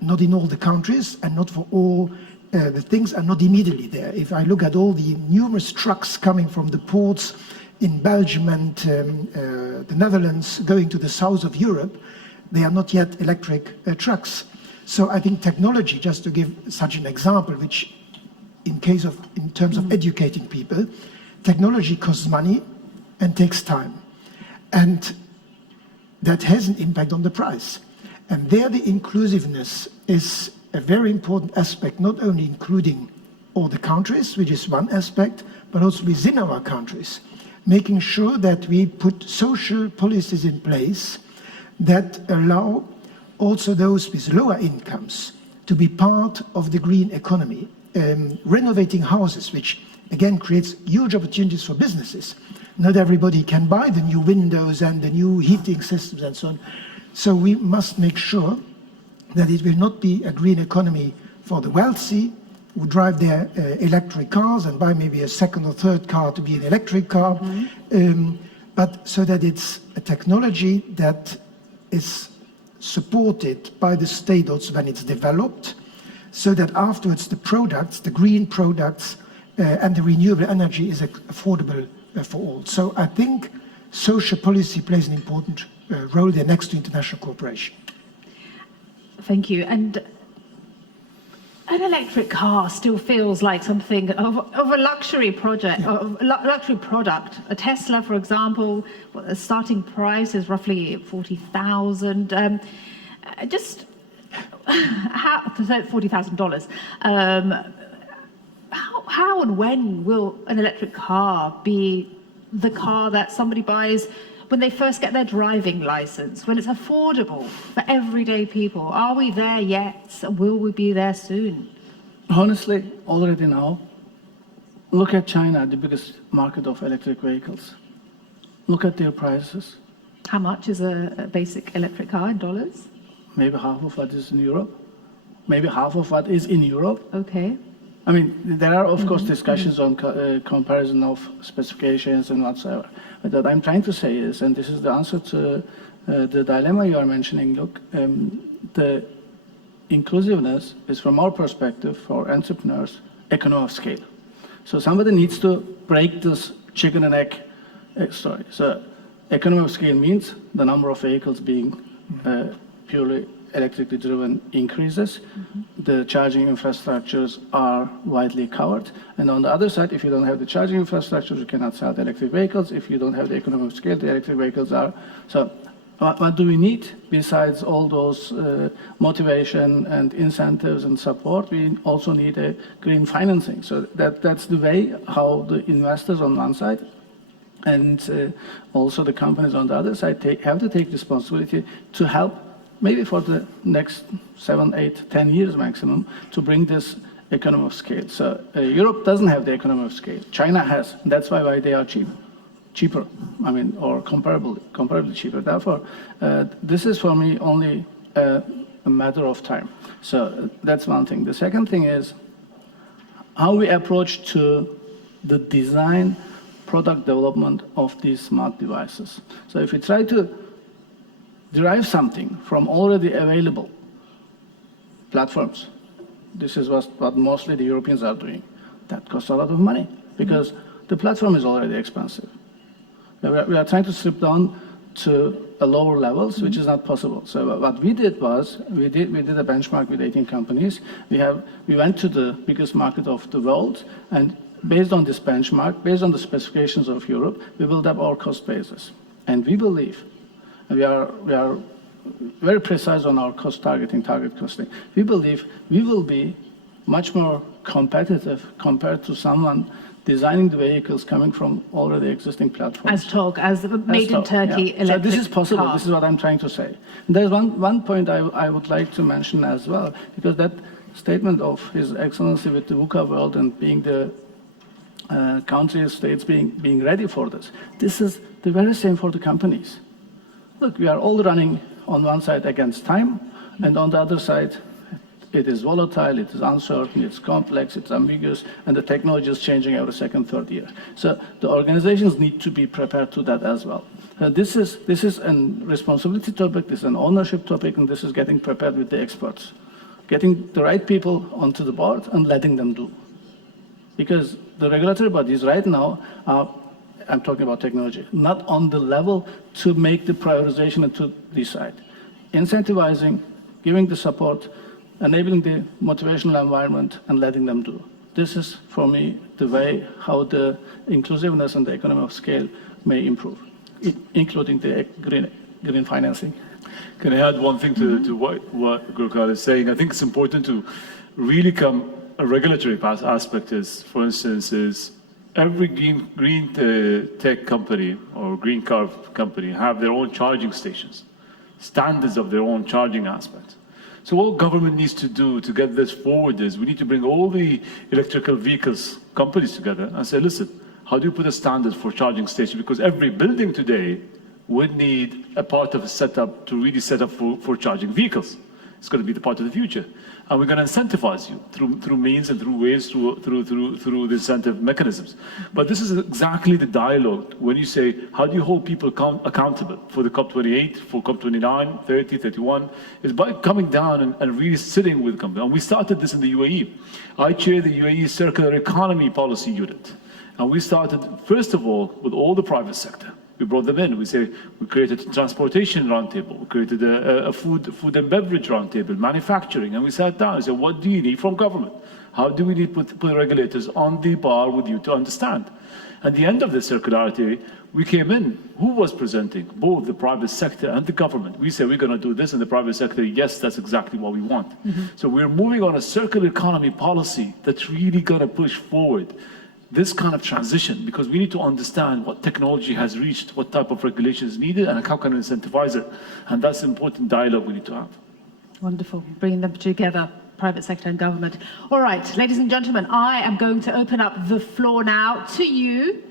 not in all the countries, and not for all the things are not immediately there. If I look at all the numerous trucks coming from the ports in Belgium and the Netherlands going to the south of Europe, they are not yet electric trucks. So I think technology, just to give such an example, which in terms of educating people, technology costs money and takes time. And that has an impact on the price. And there the inclusiveness is a very important aspect, not only including all the countries, which is one aspect, but also within our countries, making sure that we put social policies in place that allow also those with lower incomes to be part of the green economy. Renovating houses, which again creates huge opportunities for businesses. Not everybody can buy the new windows and the new heating systems and so on. So we must make sure that it will not be a green economy for the wealthy who drive their electric cars and buy maybe a second or third car to be an electric car, but so that it's a technology that is supported by the state also when it's developed, so that afterwards the products, the green products and the renewable energy is affordable for all. So I think social policy plays an important role there next to international cooperation. Thank you. And an electric car still feels like something of a luxury project, of a luxury product. A Tesla, for example, the starting price is roughly 40,000. Just how $40,000. How and when will an electric car be the car that somebody buys when they first get their driving license, when it's affordable for everyday people? Are we there yet? Will we be there soon? Honestly, already now, look at China, the biggest market of electric vehicles. Look at their prices. How much is a basic electric car in dollars? Maybe half of what is in Europe. Maybe half of what is in Europe. Okay. I mean, there are, of course, discussions on comparison of specifications and whatsoever. But what I'm trying to say is, and this is the answer to the dilemma you are mentioning, look, the inclusiveness is, from our perspective, for entrepreneurs, economy of scale. So somebody needs to break this chicken and egg story. So economy of scale means the number of vehicles being purely electrically driven increases, the charging infrastructures are widely covered, and on the other side, if you don't have the charging infrastructure, you cannot sell the electric vehicles. If you don't have the economy of scale, the electric vehicles are. So what do we need besides all those motivation and incentives and support? We also need a green financing. So that's the way how the investors on one side and also the companies on the other side have to take responsibility to help, maybe for the next 7, 8, 10 years maximum, to bring this economy of scale. So Europe doesn't have the economy of scale. China has. That's why they are cheaper. I mean, or comparably cheaper. Therefore, this is for me only a matter of time. So that's one thing. The second thing is how we approach to the design, product development of these smart devices. So if we try to derive something from already available platforms, this is what mostly the Europeans are doing. That costs a lot of money because the platform is already expensive. We are trying to strip down to a lower levels, which is not possible. So what we did was, we did a benchmark with 18 companies. We went to the biggest market of the world, and based on this benchmark, based on the specifications of Europe, we built up our cost basis. And we believe, we are very precise on our cost targeting, target costing. We believe we will be much more competitive compared to someone designing the vehicles coming from already existing platforms. As made in Turkey electric So this is possible. car. This is what I'm trying to say. There's one point I would like to mention as well, because that statement of His Excellency with the VUCA world and being the country states being ready for this. This is the very same for the companies. Look, we are all running on one side against time, and on the other side, it is volatile, it is uncertain, it's complex, it's ambiguous, and the technology is changing every second, third year. So the organizations need to be prepared to that as well. This is a responsibility topic, this is an ownership topic, and this is getting prepared with the experts. Getting the right people onto the board and letting them do. Because the regulatory bodies right now are, I'm talking about technology, not on the level to make the prioritization and to decide. Incentivizing, giving the support, enabling the motivational environment, and letting them do. This is, for me, the way how the inclusiveness and the economy of scale may improve, including the green financing. Can I add one thing to what Gurkar is saying? I think it's important to really come, a regulatory aspect is, for instance, is every green tech company or green car company have their own charging stations, standards of their own charging aspect. So what government needs to do to get this forward is we need to bring all the electrical vehicles companies together and say, listen, how do you put a standard for charging stations? Because every building today would need a part of a setup to really set up for charging vehicles. It's going to be the part of the future. And we're going to incentivize you through means and through ways, through the incentive mechanisms. But this is exactly the dialogue when you say, how do you hold people accountable for the COP28, for COP29, 30, 31, is by coming down and really sitting with companies. And we started this in the UAE. I chair the UAE Circular Economy Policy Unit. And we started, first of all, with all the private sector. We brought them in. We say we created a transportation roundtable. We created a food and beverage roundtable, manufacturing, and we sat down and said, what do you need from government? How do we need to put regulators on the bar with you to understand? At the end of the circularity, we came in. Who was presenting? Both the private sector and the government. We said we're going to do this, and the private sector, yes, that's exactly what we want. So we're moving on a circular economy policy that's really going to push forward this kind of transition, because we need to understand what technology has reached, what type of regulation is needed, and how can we incentivize it. And that's an important dialogue we need to have. Wonderful, bringing them together, private sector and government. All right, ladies and gentlemen, I am going to open up the floor now to you.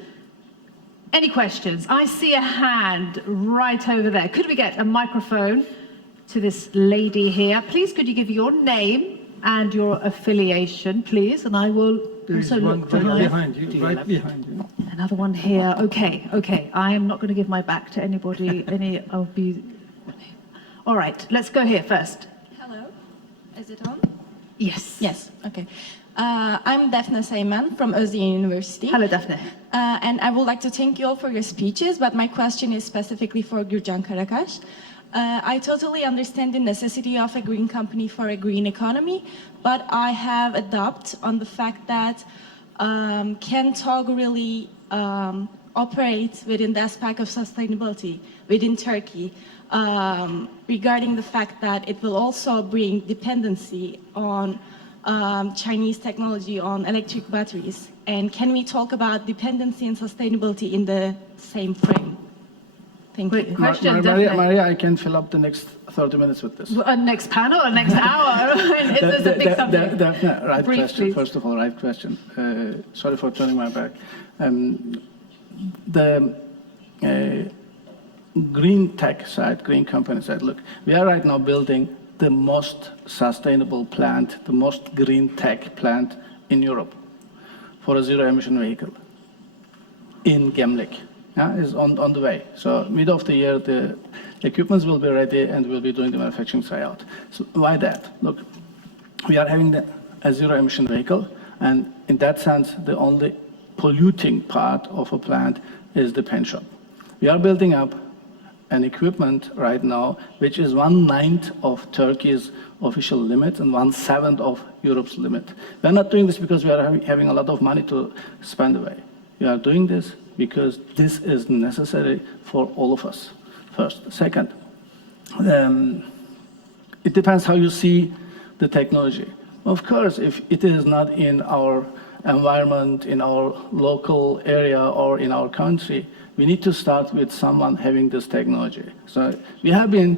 Any questions? I see a hand right over there. Could we get a microphone to this lady here? Please, could you give your name and your affiliation, please? And I will There's also one look right behind. behind you. Another one here. Okay. I am not going to give my back to anybody. I'll be. All right, let's go here first. Hello, is it on? Yes. Yes, okay. I'm Defne Seymen from Özyeğin University. Hello, Daphne. And I would like to thank you all for your speeches, but my question is specifically for Gürcan Karakaş. I totally understand the necessity of a green company for a green economy, but I have a doubt on the fact that can TOG really operate within the aspect of sustainability within Turkey, regarding the fact that it will also bring dependency on Chinese technology on electric batteries. And can we talk about dependency and sustainability in the same frame? Thank you. Great question, Maria, definitely. I can fill up the next 30 minutes with this. Next panel or next hour? It's a big subject. Definitely, right Brief, question. please. First of all, right question. Sorry for turning my back. The green tech side, green company side, look, we are right now building the most sustainable plant, the most green tech plant in Europe for a zero-emission vehicle in Gemlik. Yeah, is on the way. So mid of the year, the equipments will be ready and we'll be doing the manufacturing tryout. So why that? Look, we are having a zero-emission vehicle, and in that sense, the only polluting part of a plant is the paint shop. We are building up an equipment right now, which is 1/9 of Turkey's official limit and 1/7 of Europe's limit. We are not doing this because we are having a lot of money to spend away. We are doing this because this is necessary for all of us, first. Second, it depends how you see the technology. Of course, if it is not in our environment, in our local area or in our country, we need to start with someone having this technology. So we have been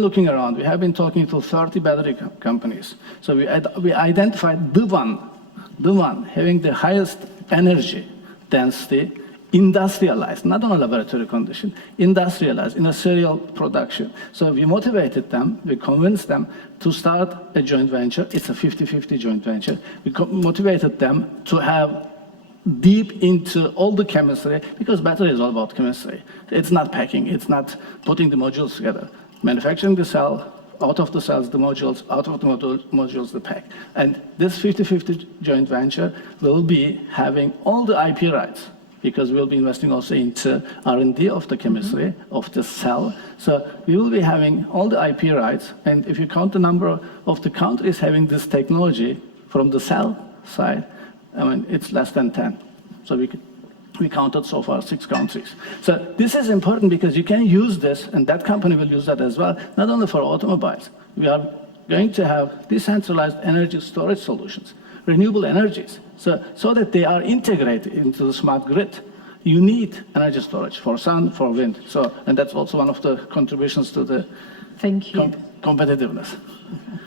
looking around. We have been talking to 30 battery companies. So we identified the one having the highest energy density, industrialized, not on a laboratory condition, industrialized in a serial production. So we motivated them, we convinced them to start a joint venture. It's a 50-50 joint venture. We motivated them to have deep into all the chemistry, because battery is all about chemistry. It's not packing, it's not putting the modules together. Manufacturing the cell, out of the cells, the modules, out of the modules, the pack. And this 50-50 joint venture will be having all the IP rights, because we'll be investing also into R&D of the chemistry of the cell. So we will be having all the IP rights, and if you count the number of the countries having this technology from the cell side, I mean, it's less than 10. So we counted so far 6 countries. So this is important because you can use this, and that company will use that as well, not only for automobiles. We are going to have decentralized energy storage solutions, renewable energies, so that they are integrated into the smart grid. You need energy storage for sun, for wind. So, and that's also one of the contributions to the Thank you. Competitiveness.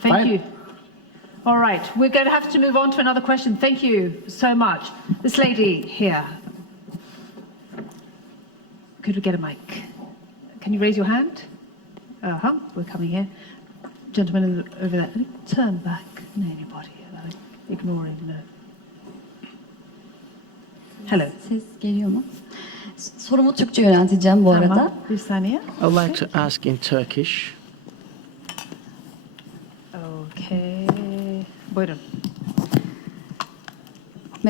Thank Fine. you. All right, we're going to have to move on to another question. Thank you so much. This lady here. Could we get a mic? Can you raise your hand? We're coming here. Gentleman over there. Turn back. No, anybody. Ignoring the... Hello. Ses geliyor mu? Sorumu Türkçe yönelteceğim bu arada. Tamam, bir saniye. I'd like to ask in Turkish. Okay. Buyurun.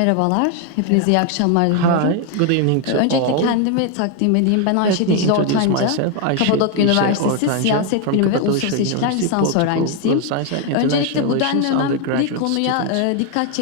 Merhabalar, hepinize iyi akşamlar diliyorum. Hi, good evening to Öncelikle all. kendimi takdim edeyim. Ben Ayşe Let me Dicle introduce Ortanca, myself. Ayşe Kapadokya Dicle Üniversitesi Ortanca Siyaset from Bilimi ve Cappadocia Uluslararası İlişkiler University, lisans Political öğrencisiyim. Science and Öncelikle International bu Relations denli önemli undergraduate konuya student. dikkat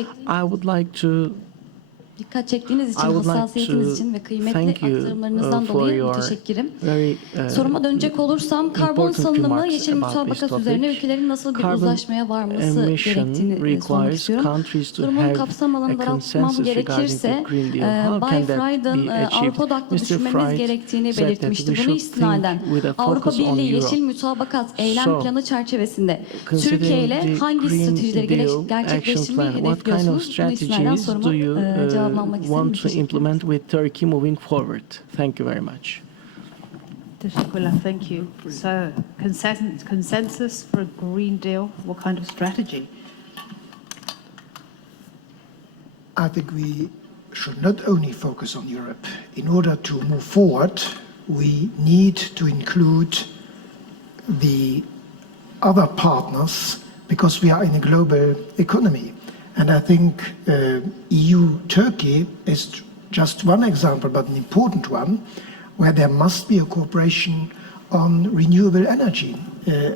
çektiğiniz için, I would like hassasiyetiniz to için ve kıymetli thank you aktarımlarınızdan for dolayı your müteşekkirim. very Soruma dönecek olursam, karbon important salınımı remarks yeşil about this mutabakat topic. üzerine ülkelerin nasıl bir Carbon uzlaşmaya varması emission gerektiğini sormak requires istiyorum. countries to Sorumun have kapsam a alanını daraltmam consensus regarding gerekirse, the Green Deal. How Bay can that Fried'ın be achieved? Avrupa odaklı Mr. düşünmemiz Fried gerektiğini said that belirtmişti. we Bunu should istinaden think with a Avrupa focus on Birliği Europe. Yeşil Mutabakat Eylem So, Planı çerçevesinde considering Türkiye ile the hangi Green stratejileri Deal action gerçekleştirmeyi plan, what kind of hedefliyorsunuz? Bunu istinaden strategies sorumu do you cevaplanmak isterim. want to Teşekkür ederim. implement with Turkey moving forward? Thank you very much. Teşekkürler, thank you. So, consensus for a Green Deal, what kind of strategy? I think we should not only focus on Europe. In order to move forward, we need to include the other partners because we are in a global economy. And I think EU-Turkey is just one example, but an important one, where there must be a cooperation on renewable energy.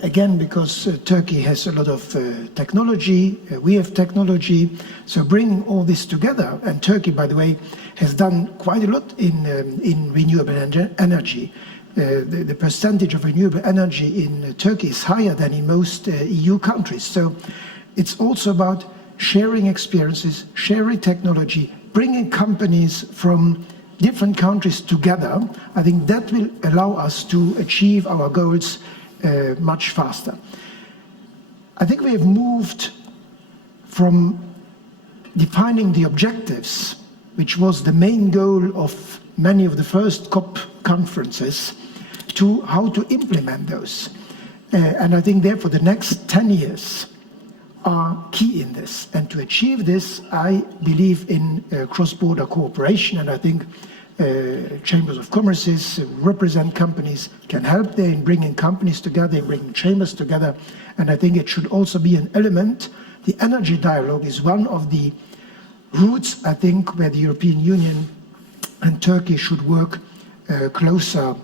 Again, because Turkey has a lot of technology, we have technology, so bringing all this together, and Turkey, by the way, has done quite a lot in renewable energy. The percentage of renewable energy in Turkey is higher than in most EU countries. So it's also about sharing experiences, sharing technology, bringing companies from different countries together. I think that will allow us to achieve our goals much faster. I think we have moved from defining the objectives, which was the main goal of many of the first COP conferences, to how to implement those. And I think therefore the next 10 years are key in this. And to achieve this, I believe in cross-border cooperation, and I think chambers of commerce represent companies, can help there in bringing companies together, in bringing chambers together, and I think it should also be an element. The energy dialogue is one of the routes, I think, where the European Union and Turkey should work closer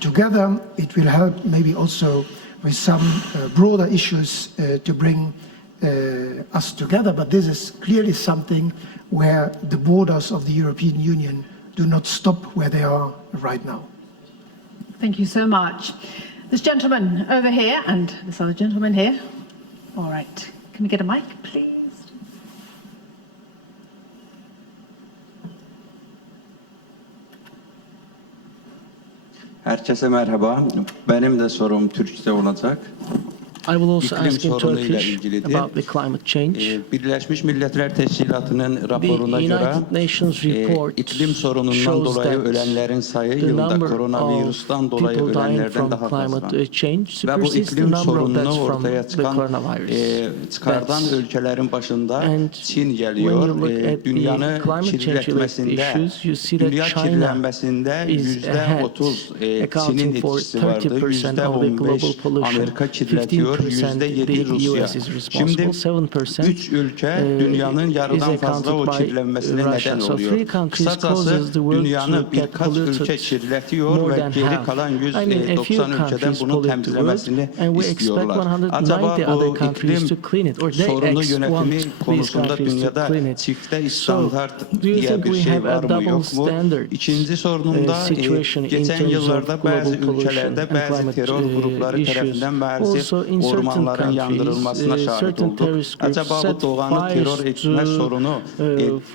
together. It will help maybe also with some broader issues to bring us together, but this is clearly something where the borders of the European Union do not stop where they are right now. Thank you so much. This gentleman over here and this other gentleman here. All right, can we get a mic, please? Herkese merhaba. Benim de sorum Türkçe olacak. I will also İklim ask in sorunuyla Turkish ilgilidir. about the climate change. Birleşmiş Milletler Teşkilatı'nın raporuna The göre United Nations report iklim sorunundan shows dolayı that ölenlerin sayı the yılda number koronavirüsten of dolayı people dying ölenlerden from daha fazla. climate change Ve bu supersedes the iklim number of sorununu deaths from ortaya the çıkan çıkartan coronavirus. ülkelerin başında And Çin when geliyor. you look at the Dünyanın climate change related kirletmesinde, issues, you see that dünya China kirlenmesinde is ahead, %30 Çin'in accounting for etkisi vardı. 30% of the global %15 pollution, Amerika kirletiyor, 15% %7 the Rusya. US is responsible, Şimdi 7% üç ülke dünyanın yarıdan fazla o kirlenmesine neden oluyor. Kısacası dünyanın birkaç ülke kirletiyor ve geri kalan 190 ülkeden bunu temizlemesini istiyorlar. Acaba bu iklim sorunu yönetimi konusunda dünyada çifte standart diye bir şey var mı yok mu? İkinci sorunumda geçen yıllarda bazı ülkelerde bazı terör grupları tarafından maalesef ormanların yandırılmasına şahit olduk. Acaba bu doğanı terör etme sorunu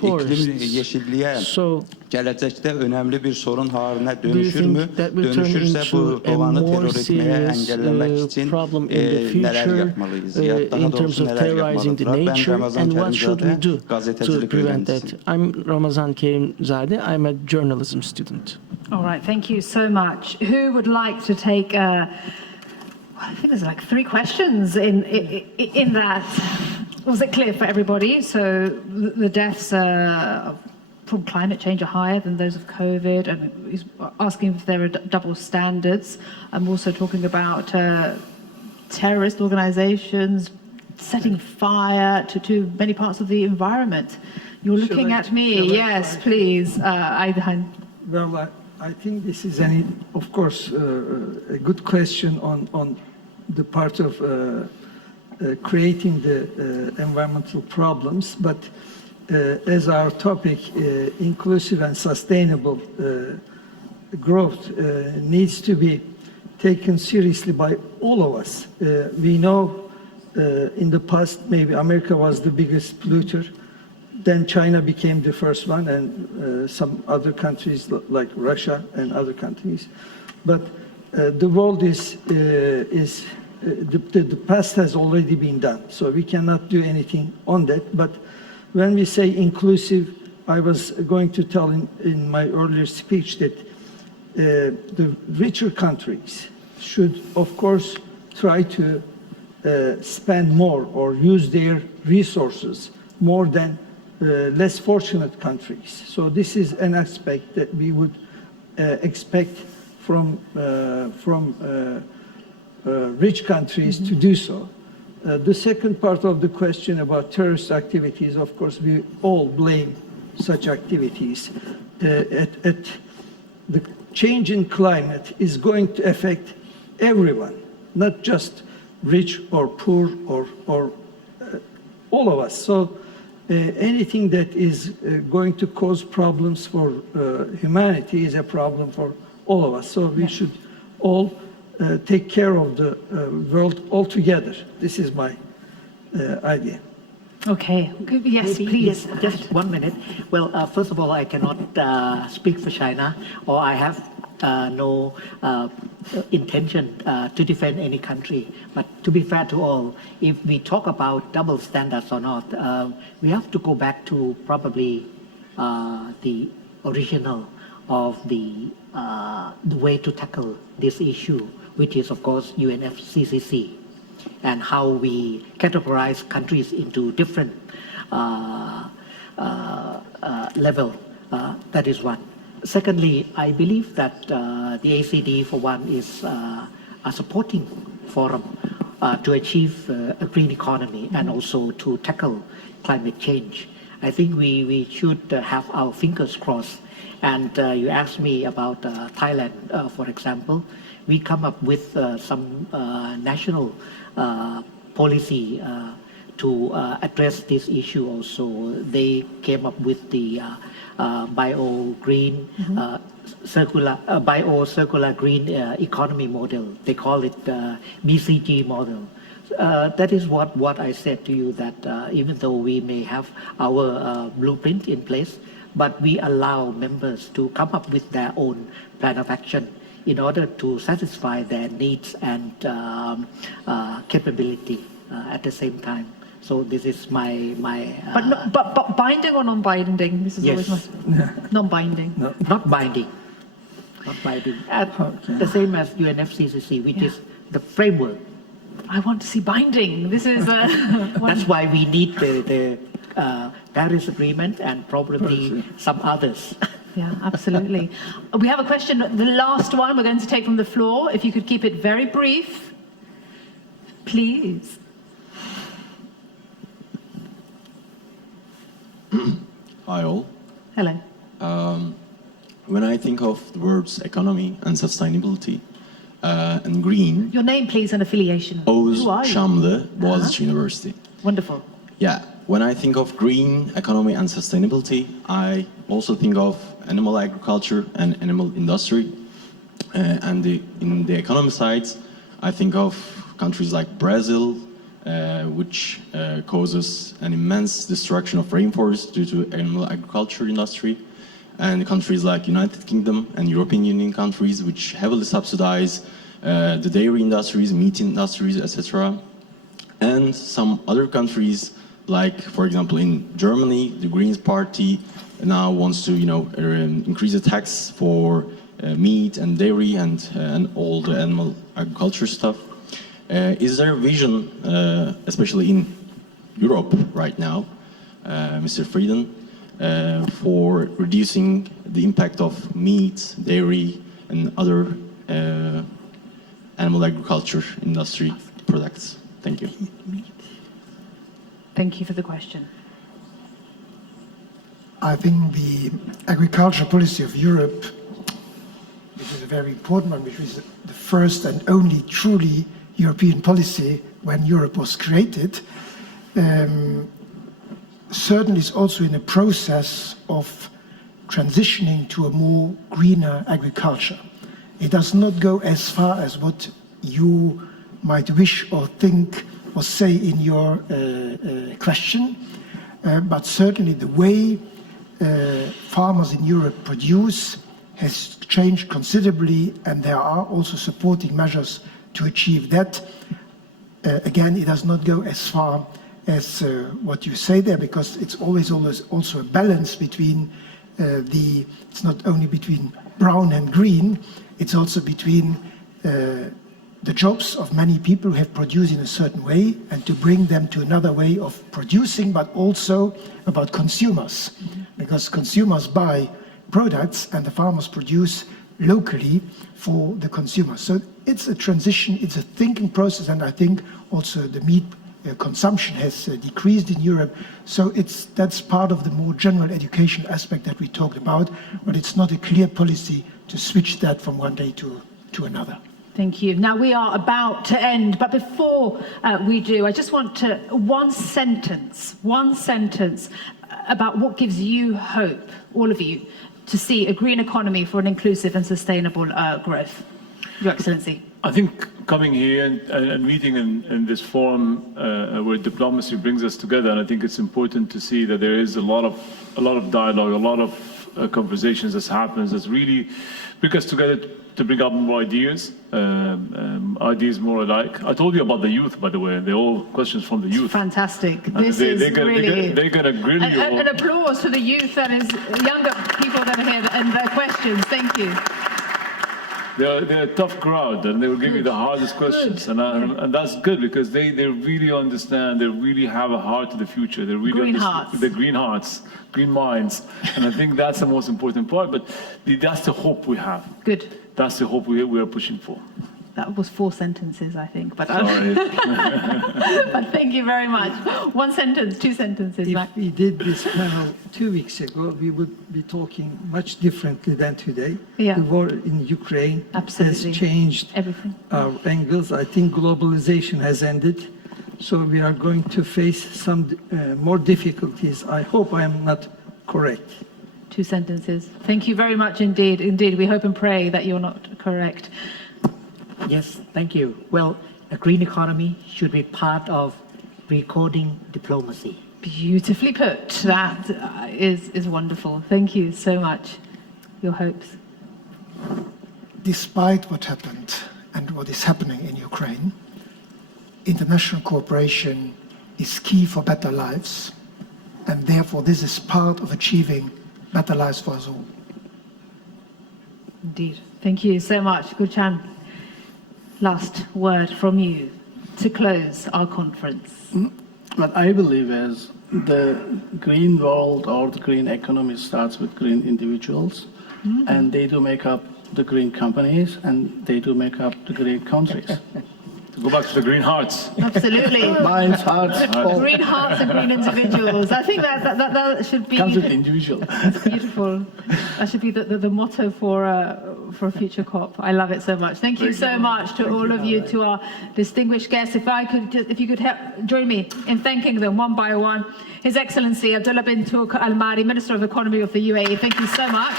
iklim yeşilliğe gelecekte önemli bir sorun haline dönüşür mü? Dönüşürse bu doğanı terör etmeye engellemek için neler yapmalıyız? Ya daha doğrusu neler yapmalıdırlar? Ben Ramazan Kerimzade, gazetecilik öğrencisiyim. I'm Ramazan Kerimzade. I'm a journalism student. All right, thank you so much. Who would like to take I think there's like 3 questions in that. Was it clear for everybody? So the deaths from climate change are higher than those of COVID, and he's asking if there are double standards. I'm also talking about terrorist organizations setting fire to many parts of the environment. You're Shall looking I- at me. shall I Yes, try? please, Aydan. Well, I think this is, of course, a good question on the part of creating the environmental problems. But as our topic, inclusive and sustainable growth needs to be taken seriously by all of us. We know in the past, maybe America was the biggest polluter. Then China became the first one, and some other countries like Russia and other countries. But the world the past has already been done, so we cannot do anything on that. But when we say inclusive, I was going to tell in my earlier speech that the richer countries should, of course, try to spend more or use their resources more than less fortunate countries. So this is an aspect that we would expect from rich countries to do so. The second part of the question about terrorist activities, of course, we all blame such activities. The change in climate is going to affect everyone, not just rich or poor or all of us. So anything that is going to cause problems for humanity is a problem for all of us. So we should all take care of the world altogether. This is my idea. Okay. Yes, Maybe, please. yes, just 1 minute. Well, first of all, I cannot speak for China, or I have no intention to defend any country. But to be fair to all, if we talk about double standards or not, we have to go back to probably the original of the way to tackle this issue, which is, of course, UNFCCC, and how we categorize countries into different level. That is one. Secondly, I believe that the ACD, for one, is a supporting forum to achieve a green economy and also to tackle climate change. I think we should have our fingers crossed. And you asked me about Thailand, for example. We come up with some national policy to address this issue also. They came up with the bio-green, bio-circular green economy model. They call it BCG model. That is what I said to you, that even though we may have our blueprint in place, but we allow members to come up with their own plan of action in order to satisfy their needs and capability at the same time. So this is my. But binding or non-binding? This is Yes. always non-binding. Not binding. Not binding. The same as UNFCCC, which is the framework. I want to see binding. This is. That's why we need the Paris Agreement and probably some others. Yeah, absolutely. We have a question, the last one we're going to take from the floor. If you could keep it very brief, please. Hi all. Hello. When I think of the words economy and sustainability and green, Your name, please, and affiliation. Oğuz Who are you? Şamlı, Boğaziçi University. Wonderful. Yeah, when I think of green economy and sustainability, I also think of animal agriculture and animal industry. And in the economy side, I think of countries like Brazil, which causes an immense destruction of rainforests due to animal agriculture industry, and countries like United Kingdom and European Union countries, which heavily subsidize the dairy industries, meat industries, etc. And some other countries, like, for example, in Germany, the Greens Party now wants to, increase the tax for meat and dairy and all the animal agriculture stuff. Is there a vision, especially in Europe right now, Mr. Frieden, for reducing the impact of meat, dairy, and other animal agriculture industry products? Thank you. Thank you for the question. I think the agricultural policy of Europe, which is a very important one, which was the first and only truly European policy when Europe was created, certainly is also in a process of transitioning to a more greener agriculture. It does not go as far as what you might wish or think or say in your question, but certainly the way farmers in Europe produce has changed considerably, and there are also supporting measures to achieve that. Again, it does not go as far as what you say there, because it's always also a balance between it's not only between brown and green, it's also between the jobs of many people who have produced in a certain way and to bring them to another way of producing, but also about consumers, because consumers buy products and the farmers produce locally for the consumers. So it's a transition, it's a thinking process, and I think also the meat consumption has decreased in Europe. So that's part of the more general education aspect that we talked about, but it's not a clear policy to switch that from one day to another. Thank you. Now we are about to end, but before we do, I just want to, one sentence about what gives you hope, all of you, to see a green economy for an inclusive and sustainable growth. Your Excellency. I think coming here and meeting in this forum where diplomacy brings us together, and I think it's important to see that there is a lot of dialogue, a lot of conversations that happens that's really bring us together to bring up more ideas, ideas more alike. I told you about the youth, by the way, and they're all questions from the youth. Fantastic. And they're gonna grill you. An applause for the youth, that is younger people that are here, and their questions. Thank you. They're a tough crowd, and they will give you the hardest questions, and that's good, because they really understand, they really have a heart to the future. They really understand the green hearts, green minds, and I think that's the most important part. But that's the hope we have. Good. That's the hope we are pushing for. That was 4 sentences, I think. But sorry. But thank you very much. 1 sentence, 2 sentences. If we did this panel 2 weeks ago, we would be talking much differently than today. Yeah. The war in Ukraine has changed everything. Our angles. I think globalization has ended, so we are going to face some more difficulties. I hope I am not correct. 2 sentences. Thank you very much indeed. Indeed, we hope and pray that you're not correct. Yes, thank you. Well, a green economy should be part of recoding diplomacy. Beautifully put. That is wonderful. Thank you so much. Your hopes. Despite what happened and what is happening in Ukraine, international cooperation is key for better lives, and therefore this is part of achieving better lives for us all. Indeed. Thank you so much. Gulcan, last word from you to close our conference. What I believe is the green world or the green economy starts with green individuals, and they do make up the green companies, and they do make up the green countries. To go back to the green hearts. Absolutely. Minds, hearts. Green hearts and green individuals. I think that should be. Comes with individual. That's beautiful. That should be the motto for a future COP. I love it so much. Thank you so much to all of you, to our distinguished guests. If you could help, join me in thanking them one by one. His Excellency Abdullah bin Turk Al Mahdi, Minister of Economy of the UAE. Thank you so much.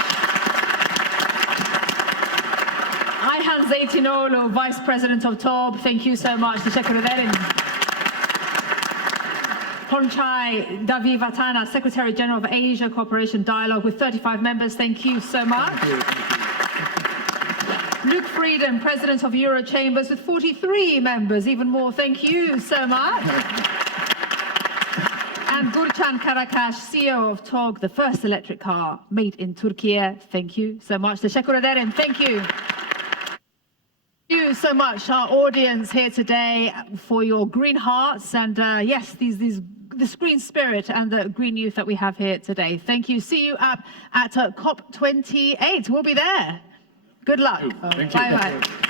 Zeytinoglu, Vice President of TOB, thank you so much. Teşekkür ederim. Ponchai Davivatana, Secretary General of Asia Cooperation Dialogue with 35 members, thank you so much. Luke Frieden, President of Eurochambers with 43 members, even more, thank you so much. And Gulcan Karakaş, CEO of TOG, the first electric car made in Turkey, thank you so much. Teşekkür ederim, thank you. Thank you so much, our audience here today, for your green hearts and yes, this green spirit and the green youth that we have here today. Thank you. See you at COP28. We'll be there. Good luck. Thank you. Bye bye.